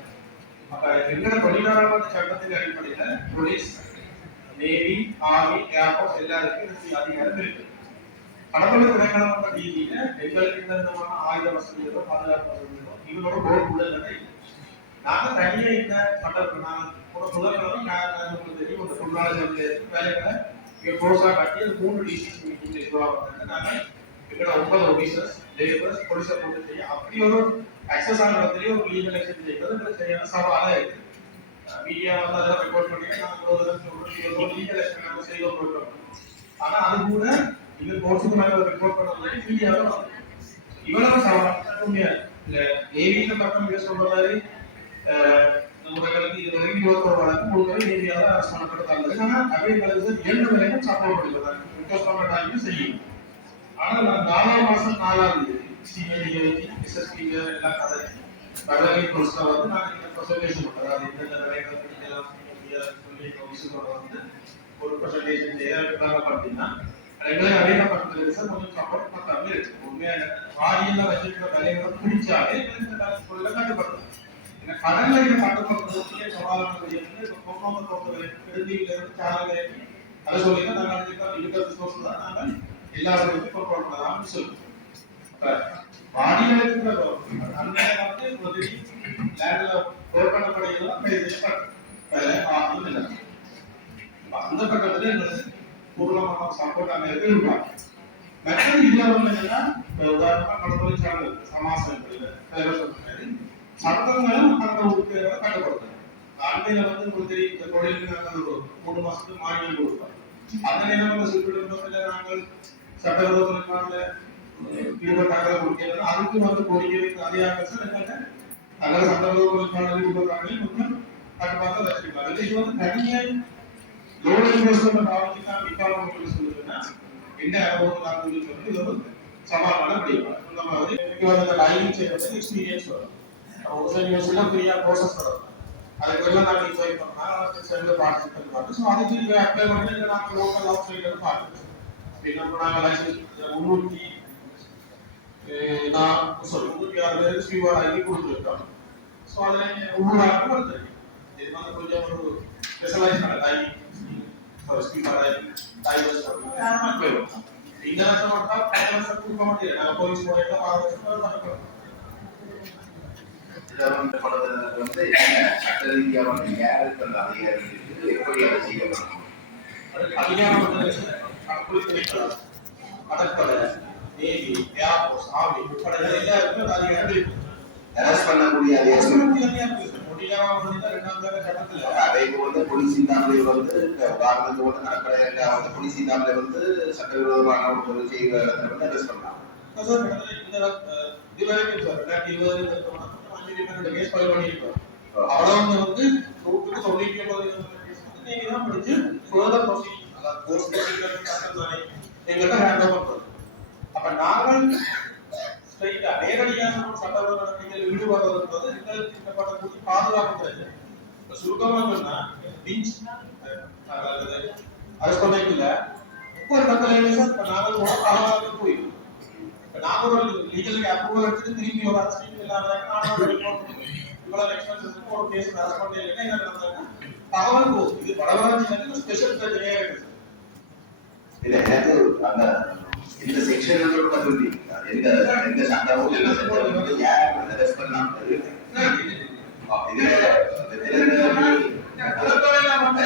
அப்ப எங்கட தொழிலாளர் சட்டத்தின் அடிப்படையில போலீஸ், நேவி, ஆர்மி, ஏர்போர்ட் எல்லாருக்கும் இந்த அதிகாரம் இருக்கு. கடவுள திணைக்களம் ரீதியில எங்களுக்கு இந்த விதமான ஆயுத வசதிகளோ பாதுகாப்பு வசதிகளோ இவரோட போர்க்குள்ள இல்லை. நாங்க தனியா இந்த சட்டம் நாங்க உங்களுக்கு தெரியும் ஒரு தொழிலாளர் வேலைகளை இங்க க்ளோஸா கட்டி அது 3 டிசிசி மீட்டிங் நாங்க எங்களோட 9 ஆபீசர்ஸ், லேபர்ஸ், போலீஸை போட்டு செய்ய அப்படி ஒரு அக்சஸ் ஆகிறதுலேயே ஒரு லீகல் ஆக்ஷன் செய்யறது சரியான சவாலாக இருக்கு. மீடியா வந்து அதெல்லாம் ரெக்கார்ட் பண்ணி நாங்கள் லீகல் ஆக்ஷன் நம்ம செய்வோம். ஆனா அது கூட இது கோர்ட்ஸுக்கு மேலே ரெக்கார்ட் பண்ணது மீடியாவில் இவ்வளவு சவாலாக உண்மையா இல்லை. நேவியில பக்கம் இங்கே சொல்ற மாதிரி நம்மளுக்கு இது வரைக்கும் 21 வழக்கு முழுக்கவே நேவியால் அரசு பண்ணப்பட்டதாக. ஆனால் அவைகளுக்கு 2 விலையும் சப்போர்ட் பண்ணிக்கிறாங்க. ரிக்வஸ்ட் பண்ண டைம் செய்யும். ஆனா நான் 4ஆம் மாசம் 4ஆம் தேதி சிபிஐ எஸ்எஸ்பி எல்லாம் கடலை ப்ரோஸ்ல வந்து நான் ப்ரெசன்டேஷன் பண்றேன். அது இந்த வேலைகளை வந்து ஒரு ப்ரெசன்டேஷன் செய்யறாங்க. பார்த்தீங்கன்னா ரெகுலர் அவையில பண்றது சார் கொஞ்சம் சப்போர்ட் பண்ணாம இருக்கு. உண்மையான வாரியில வச்சிருக்கிற வேலைகளை பிடிச்சாலே கட்டுப்படுத்தும். இந்த கடல்ல கட்டுப்படுத்துறதுக்கே சவாலான விஷயம் போக்குவரத்து எழுதியில இருந்து சாலை அதை சொல்லிதான் நாங்கள் இருக்கிற ரிசோர்ஸ் தான் நாங்கள் எல்லாருக்கும் கண்ட்ரோல் பண்ணலாம்னு சொல்லுவோம். வாடியில் இருக்கிற அன்னைய வந்து உதவி லேண்ட்ல ஒர்க் பண்ணப்படுகிறதெல்லாம் அந்த பக்கத்துல எங்களுக்கு பூர்வமான சப்போர்ட் அங்கே இருப்பாங்க. மற்றது இதுல வந்து என்னன்னா உதாரணமா கடற்கரை சார்ந்த சமாசம் சட்டங்களும் அந்த உறுப்பினர்களை கட்டுப்படுத்தும். அண்மையில வந்து உங்களுக்கு தெரியும் இந்த தொழிலுக்கு நாங்கள் ஒரு 3 மாசத்துக்கு மானியம் கொடுப்போம். அந்த நேரம் வந்து சுற்றுலா நாங்கள் சட்டவிரோதங்களுக்கான ஈடுபட்டாக கொடுக்கிறது. அதுக்கு வந்து கோரிக்கை அதிகார நகர சட்டவிரோதங்களுக்கான ஈடுபட்டாங்களே கொஞ்சம் கட்டுப்பாட்டை வச்சிருக்காங்க. இது வந்து தனியாக லோன் இன்வெஸ்ட்மெண்ட் ஆவணத்துக்கான விசாரணை சொல்லுதுன்னா என்ன அனுபவம் நாங்கள் சொல்றது இது ஒரு சவாலான படிப்பாங்க. இந்த மாதிரி வந்து லைனிங் செய்யறது எக்ஸ்பீரியன்ஸ் வரும். ஒரு யூனிவர்சிட்டியில ஃப்ரீயா கோர்சஸ் வரும். அதுக்கெல்லாம் நாங்கள் இன்வைட் பண்ணால் சேர்ந்து பார்ட்டிசிபேட் பண்ணுறோம். ஸோ அதுக்கு அப்ளை பண்ணி நாங்கள் லோக்கல் அவுட் சைடில் பார்த்துருக்கோம். நாங்கள் லைசன்ஸ் 306 பேருக்கு ஸ்பீவர் ஆகி கொடுத்துருக்கோம். ஸோ அதில் உள்ளூராக வருது. இது வந்து கொஞ்சம் ஒரு ஸ்பெஷலைஸ்டான டைமிங் ஸ்பீவர் ஆகி டைவர்ஸ் யாருமே போயிடும். இந்த வருஷம் மட்டும் 5 வருஷம் கொடுக்க மாட்டேங்குது. நாங்கள் போலீஸ் போயிட்டு 6 வருஷம் பண்ணுறோம். வந்து சட்ட ரீதியாக யாருக்கு அந்த அதிகாரம் இருக்குது, எப்படி அதை செய்யப்படும்? அரெஸ்ட் பண்ணக்கூடிய அதே வந்து போலீஸ் இல்லாமலே வந்து உதாரணத்துக்கு வந்து நடக்கிற போலீஸ் இல்லாமலே வந்து சட்டவிரோதமான ஒரு பொருள் செய்கிற இடத்துல வந்து அரெஸ்ட் பண்ணலாம். அவ்வளவு வந்து 199 நீங்க தான் படிச்சு ஃபர்தர் ப்ரொசீஜர் அதாவது கோர்ஸ் ப்ரொசீஜர் எங்கள்கிட்ட ஹேண்ட் ஓவர் பண்ணுறோம். அப்ப நாங்கள் ஸ்ட்ரைட்டா நேரடியாக சட்டவிரோத நடவடிக்கையில் ஈடுபடுவது எங்களுக்கு திட்டப்படக்கூடிய பாதுகாப்பு பிரச்சனை. சுருக்கமாக சொன்னா பீச் அரெஸ்ட் பண்ணிக்கல ஒவ்வொரு இடத்துல சார் இப்ப நாங்கள் பாதுகாப்பு போயிடும். இப்ப நாங்க ஒரு லீகல் அப்ரூவல் எடுத்துட்டு திரும்பி ஒரு அரசியல் இல்லாம இவ்வளவு எக்ஸ்பென்சஸ் ஒரு கேஸ் அரெஸ்ட் பண்ணல என்ன நடந்தாங்க தகவல் போகுது. இது வடவராட்சி ஸ்பெஷல் பிரச்சனையா இருக்கு. இல்ல எனக்கு அந்த இந்த செக்ஷன் எந்த சட்டமும் யார் அரெஸ்ட் பண்ணலாம். வந்து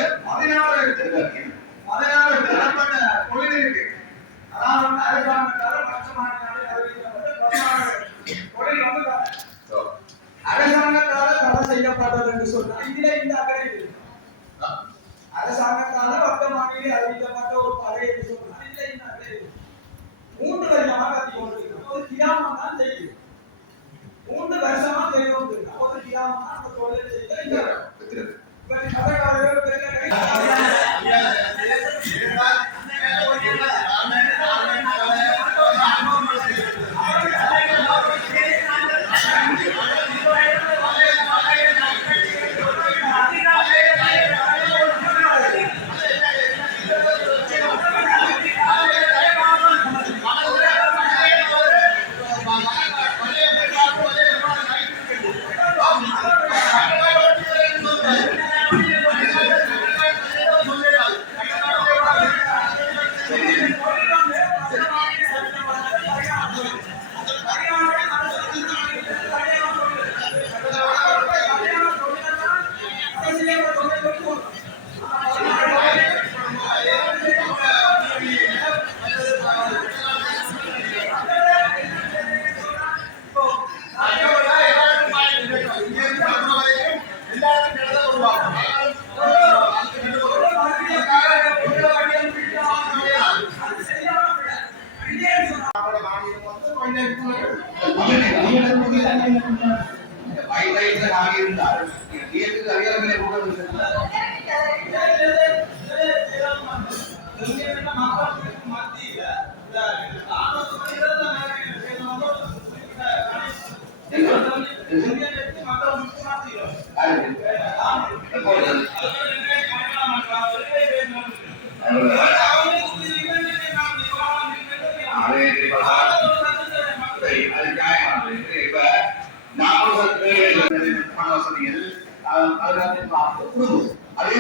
அதே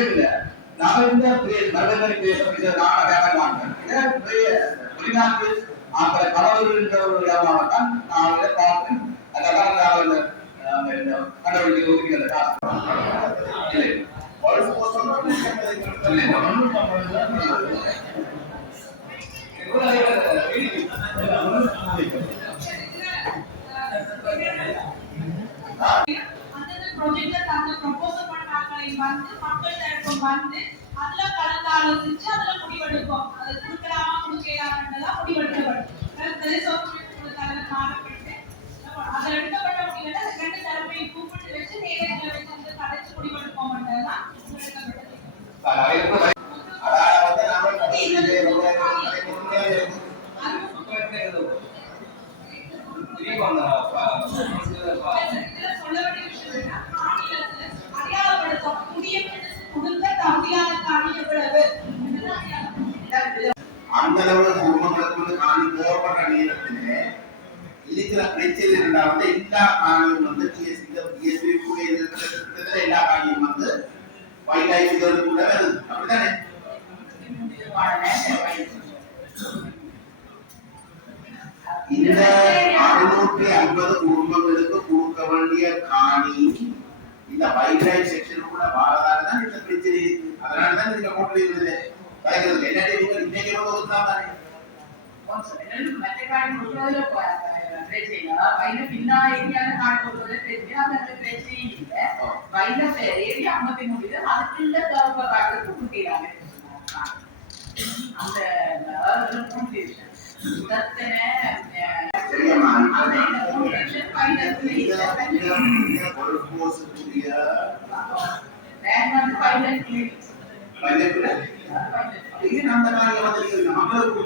இல்ல நான் இந்த நல்ல வெளிநாட்டு ஆக்களை கலவர்கள் ஒரு வியாபாரம் தான் நான் இதை பார்க்கிறேன். அதெல்லாம் கடவுளுக்கு ஒதுக்கிற காசு அந்தந்த ப்ராஜெக்ட்ல தாங்க ப்ரொபோசல் பண்ண ஆட்களை வந்து மக்கள் தரப்பும் வந்து அதுல கலந்து ஆலோசிச்சு அதுல முடிவெடுப்போம். அது கொடுக்கலாமா கொடுக்கலாம்ன்றதெல்லாம் முடிவெடுக்கப்படும். தலைவர் மாறப்பட்டு அதில் எடுக்கப்பட்ட முடிவுல ரெண்டு தரப்பையும் கூப்பிட்டு வச்சு நேரத்தில் வச்சு அந்த கடைசி முடிவெடுப்போம்ன்றதுதான் எடுக்கப்பட்டது. சொல்ல வேண்டிய விஷயம் என்ன, மாநிலத்துல அடையாளப்படுத்தும் குடியரசு கொடுக்க தகுதியான காணி எவ்வளவு அந்த அளவுல குடும்பங்களுக்கு வந்து காணி போகப்பட்ட நேரத்திலே இருக்கிற பிரச்சனை இரண்டாவது எல்லா காணியும் வந்து டிஎஸ்பி கூட இருக்கிற எல்லா காணியும் வந்து வைல்ட் லைஃப் கூட வருது. அப்படித்தானே? இந்த 650 குடும்பங்களுக்கு கொடுக்க வேண்டிய காணி இந்த வைல்ட் லைஃப் செக்ஷன் கூட வாழதால தான் இந்த பிரச்சனை இருக்கு. அதனாலதான் நீங்க போட்டு இருக்குது என்னடி நீங்க இன்னைக்கு வந்து ஒதுக்காம அந்த காரியம் வந்து மக்களுக்கு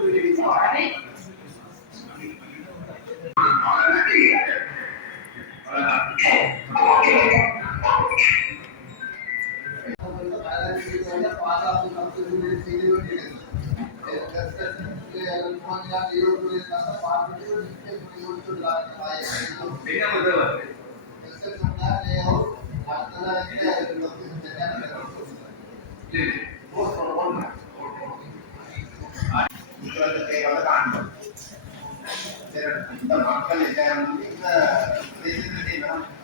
இந்த மக்கள்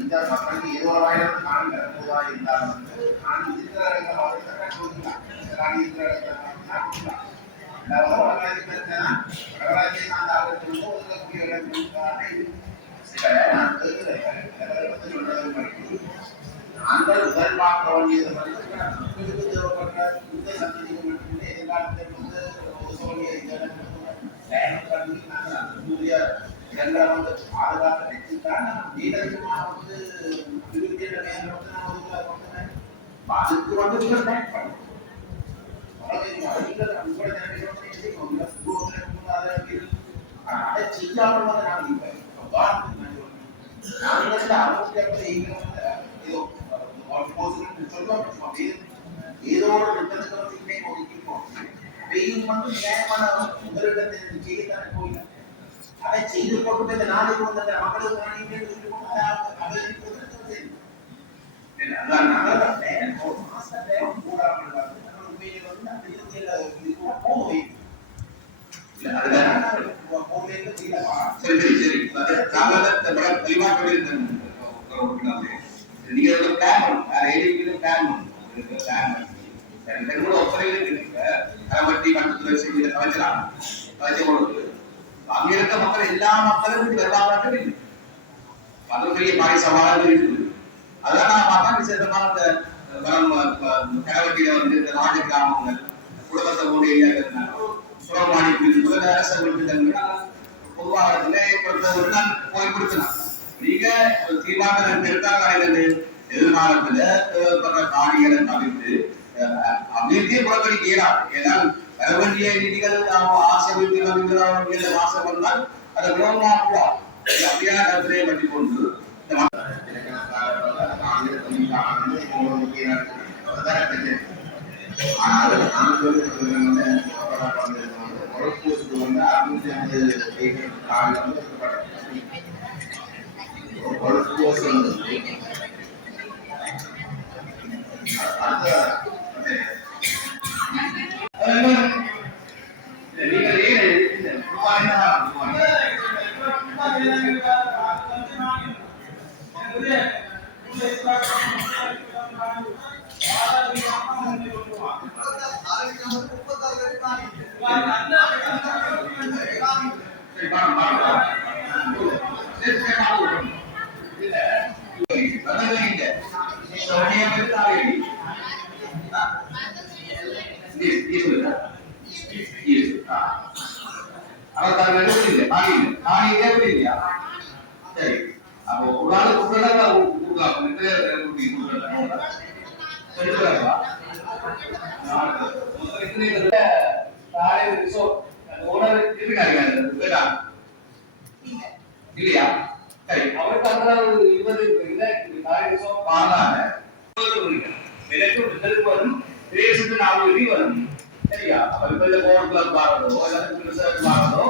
இந்த மக்களுக்கு ஏதோ ஒரு வாயிலிருந்து காணி வருவதா இருந்தால் வந்து காணி இருக்கிற இடத்துல கொடுக்கலாம். காணி இருக்கிற இடத்துல அந்த ஆலோசனை ஒதுக்கக்கூடிய அந்த முதல் பார்க்க வேண்டியது வந்து தேவைப்பட்ட இந்த சந்ததிக்கு மட்டுமே எதிர்காலத்தில் வந்து இதெல்லாம் வந்து பாதுகாக்க வச்சுதான் நீளமாக வந்து அதுக்கு வந்து அதை செய்யாமல் வந்து ஏதோ ஒரு திட்டத்துக்கு ஒதுக்கிப்போம் வந்து நியாயமான முதலிடத்தை செய்யத்தானே போயிடும். அதை செய்து போட்டு இந்த நாளைக்கு வந்து மக்களுக்கு அங்க இருக்க மக்கள் எல்லா மக்களும் வருவாங்க. அது பெரிய பாரி சவால்கள் இருக்குது. அதான் நான் பார்த்தா விசேஷமான இந்த கரவட்டியில வந்து இந்த நாட்டு கிராமங்கள் குடும்பத்தை கூடிய ஏரியாக்கள் சுரமானி பிரிவு அரசு பொதுவாக போய் கொடுக்கலாம். நீங்க தீர்மானம் எடுத்தாங்க எதிர்காலத்துல தேவைப்படுற காணிகளை தவிர்த்து அப்படியே புறக்கணிக்க இயலாது. ஏன்னால் வர வேண்டிய நிதிகள் ஆசை ஆசை வந்தால் அதை விரோதமாக்குவோம். அப்படியான கருத்திலே பற்றி கொண்டு ஆனா கால் வந்து ஒரு கோர்ஸ் வந்து சரி அப்போ ஒரு ஆளு இல்லையா சரி அவருக்கு அந்த 20 பாலான வரும் தேசத்து 4 வரும் சரியா அவருக்கு கோர்ட்ல பாரதோ அல்லது பாரதோ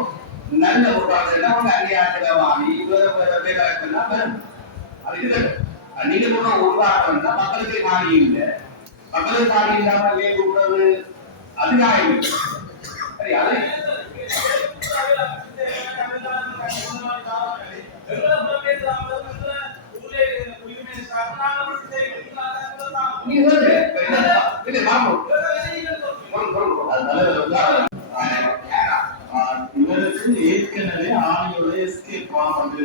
நல்ல ஒரு பாரதம் அவங்க அங்கேயாச்சுல வாங்கி வேலைனா வரும் அது இல்லை நீங்க கூட ஒரு பாரதம் தான் மக்களுக்கு காணி இல்லை மக்களுக்கு காணி இல்லாம வேலை கூடுறது அது நியாயம் இல்லை சரி அது இவருக்கு ஏற்கனவே ஆணியோட எஸ்கேப் வந்து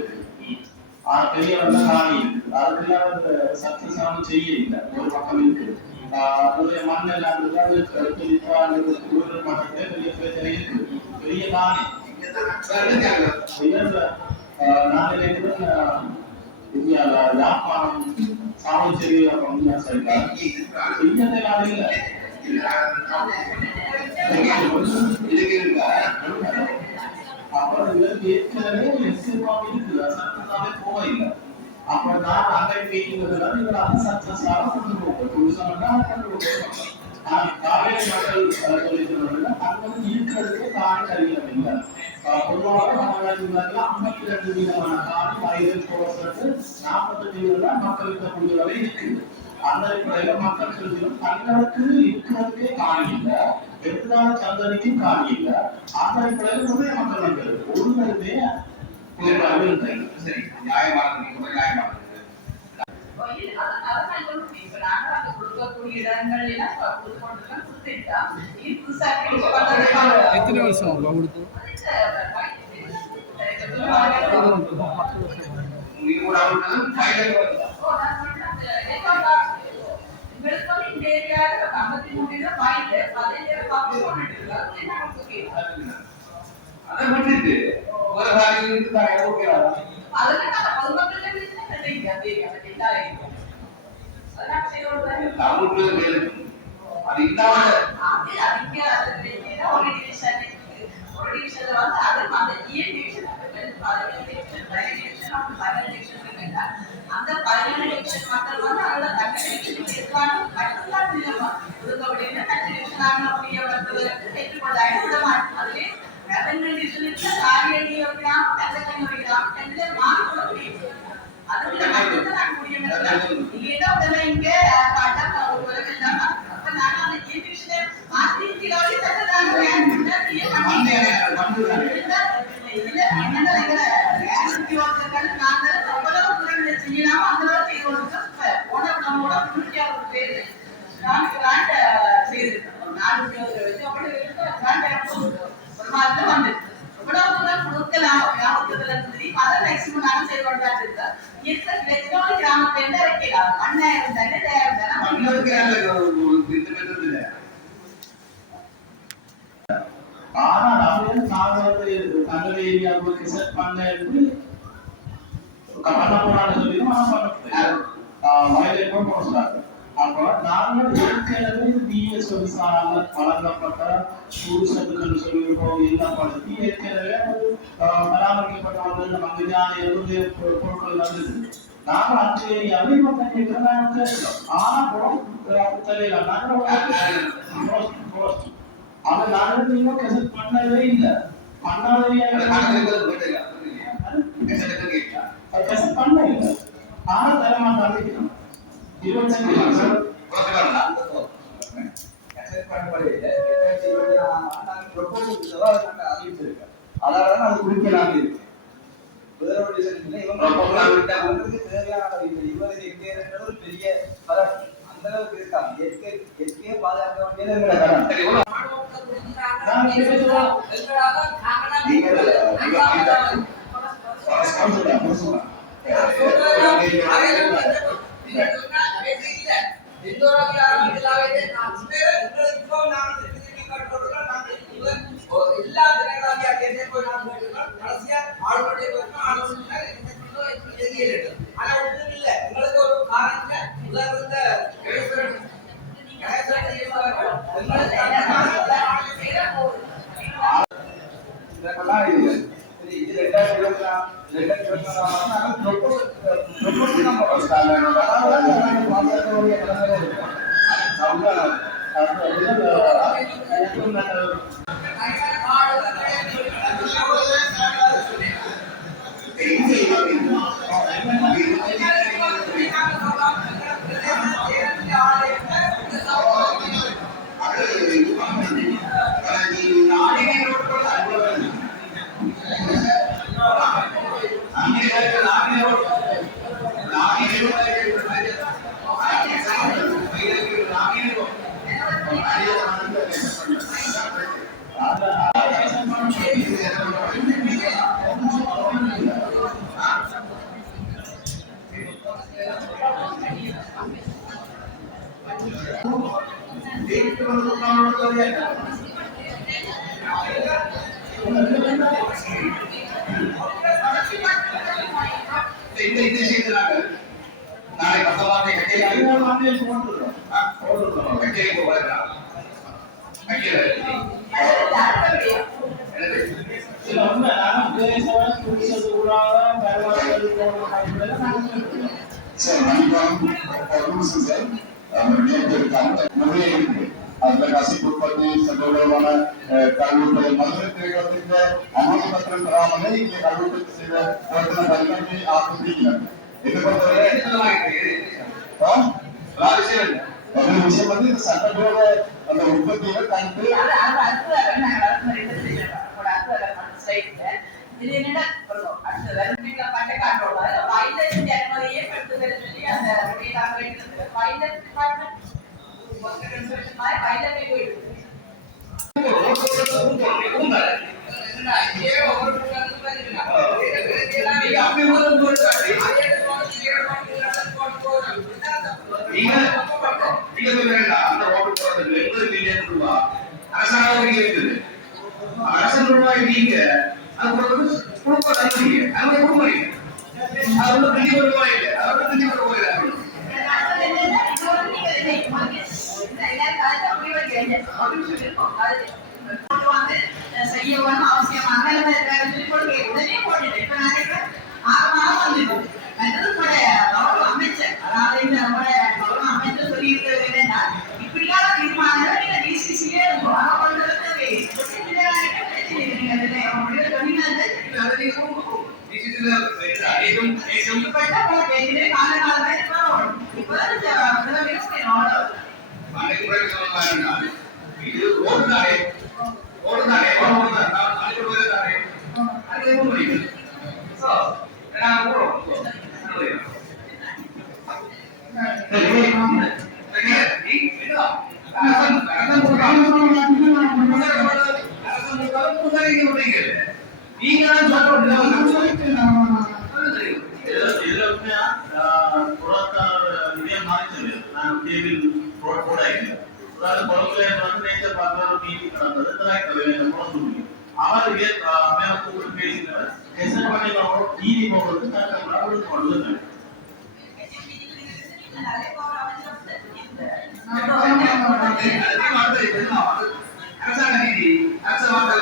பெரிய ஆணி இருக்கு அதுக்கெல்லாம் சக்சஸ் ஆன செய்ய இல்லை ஒரு பக்கம் இருக்கு அதனுடைய மண் எல்லாம் மட்டத்திலே பெரிய பிரச்சனை இருக்கு பெரிய காணி நான் நினைக்கிறேன் இந்தியாவில் யாழ்ப்பாணம் சாவச்சேரியில வந்து சொல்லிட்டாங்க இந்தியத்தை நாடு இல்லை அப்புறம் இவருக்கு ஏற்கனவே எஸ்கேப்பாக இருக்குது சக்சஸாவே போக இல்லை அப்ப நான் அங்கே மீட்டிங்கிறதுனால இவர் அதை சக்சஸாக கொண்டு போக புதுசாக கொண்டு போக காவேரி மக்கள் சொல்லிக்கிறவங்க தங்களுக்கு இருக்கிறதுக்கே காணி அறிவியல் இல்லை பொதுவாக தமிழ்நாட்டில் 52 வீதமான காணி வயதில் போகிறது 45 வீதம் மக்கள் இருக்கக்கூடிய வரை இருக்குது அந்த அடிப்படையில மக்கள் சொல்லியும் தங்களுக்கு இருக்கிறதுக்கே காணி இல்லை எதிர்கால சந்ததிக்கும் காணி இல்லை அந்த அடிப்படையில நிறைய மக்கள் வந்து ஒருவருமே சரி நியாயமானது நியாயமானது எத்தனை வருஷம் கொடுத்து அதை விட்டுட்டு ஒரு காரியம் அது இல்லாம அந்த 17 லட்சம் மக்கள் வந்து அதோட தன்னிலை ஏற்றுக்கொள்ளாயிரம் விட மாட்டோம் அதுவே காரியடி கிராமம் தங்கத்தங்க கிராமம் ரெண்டு மாறி முடியும் அதுக்கு மட்டும்தான் நான் முடியும் இல்லைன்னா உடனே இங்க பாட்டா ஒரு உலகம் இல்லாம அப்ப நான் அந்த ஜீவிஷனை மாற்றி கிலோடி தட்டுறாங்க இதுல என்னென்ன நாங்கள் எவ்வளவு துறைகளை செய்யலாமோ அந்த அளவு செய்ய போன நம்மளோட 96 பேரு நான் கிராண்ட் செய்திருக்கோம் 4 வச்சு அப்படி ஒரு மாதிரி வந்து எவ்வளவு தூரம் கொடுக்கலாம் கிராமத்துல இருந்து அதை மேக்சிமம் நானும் செயல்படுத்தா இருக்கா இருக்கிற கிராமத்துல இருந்து வைக்கலாம் மண்ணா இருந்தாலே ஆனா நம்ம சாதாரண தங்கள் ஏரியாவுக்கு செட் பண்ண பண்ண சொல்லிடும் வயலேட் போடுறாங்க அப்போ நாங்கள் ஏற்கனவே பிஎஸ் வழங்கப்பட்ட டூரிசத்துக்கு சொல்லியிருக்கோம் இல்லப்படுத்தி ஏற்கனவே பராமரிக்கப்பட்ட மங்கிஜான பொருட்கள் வந்தது நாங்கள் அந்த ஏரியாவில் 25 கேட்கிறோம் ஆனா தெரியல நாங்கள் அதை நாங்கள் நீங்க கெசட் பண்ணவே இல்லை அந்த கணக்கு இருக்கிறது போயிட்டு எக்ஸலுக்கு கேட்கலாம் அதனால அது குறிக்கலாம் இருக்கு வேற ஒரு விஷயம் இவங்களுக்கு தேவையான இவருக்கு எங்கே ஒரு பெரிய பலம் அந்த அளவுக்கு இருக்காங்க எஸ்கே பாதுகாக்க வேண்டியது எல்லா ஆனா ஒன்றும் இல்ல உங்களுக்கு ஒரு காரணத்துல உதாரணத்தை நாளை பத்தவாதே கட்சியில் அதுல கசிப்பு உற்பத்தி சென்றவர்களான கல்வெட்டு மதுரை அனுமதிப்பத்திரம் பெறாமலே இங்கே கல்வெட்டு செய்த ஒருத்தன பதினெட்டு ஆக்குறீங்க இது பொறுத்தவரை விஷயம் வந்து இந்த சட்டத்தோட அந்த உற்பத்தியை கண்டு அரசாங்கம் இருக்குது அரசு ரூபாய் நீங்க அது குடும்ப தருவீங்க அது குடும்பம் அது ஒன்றும் பெரிய ரூபாய் இல்லை அதோட பெரிய ரூபாய் செய்யணும் அவசியமாக உடனே போட்டு இப்ப நான் 6 மாதம் வந்துடும் அமைச்சர் அதாவது இந்த அமைச்சர் சொல்லியிருக்கிறது என்னன்னா இப்படியான தீர்மானங்கள் நீங்க டிசிசியே இருக்கும் ஆனா பண்றது இது ஓடுதானே ஓடுதானே அது எதுவும் முடியும் அவருக்கு பேசினவர் எஸ்என் பண்ணி டிவி போடுறது கொண்டு அரசாங்க நீதி அரசாங்க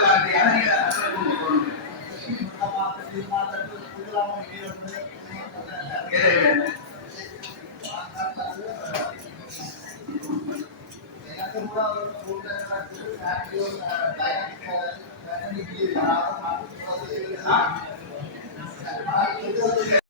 Thank you. எடுத்துனா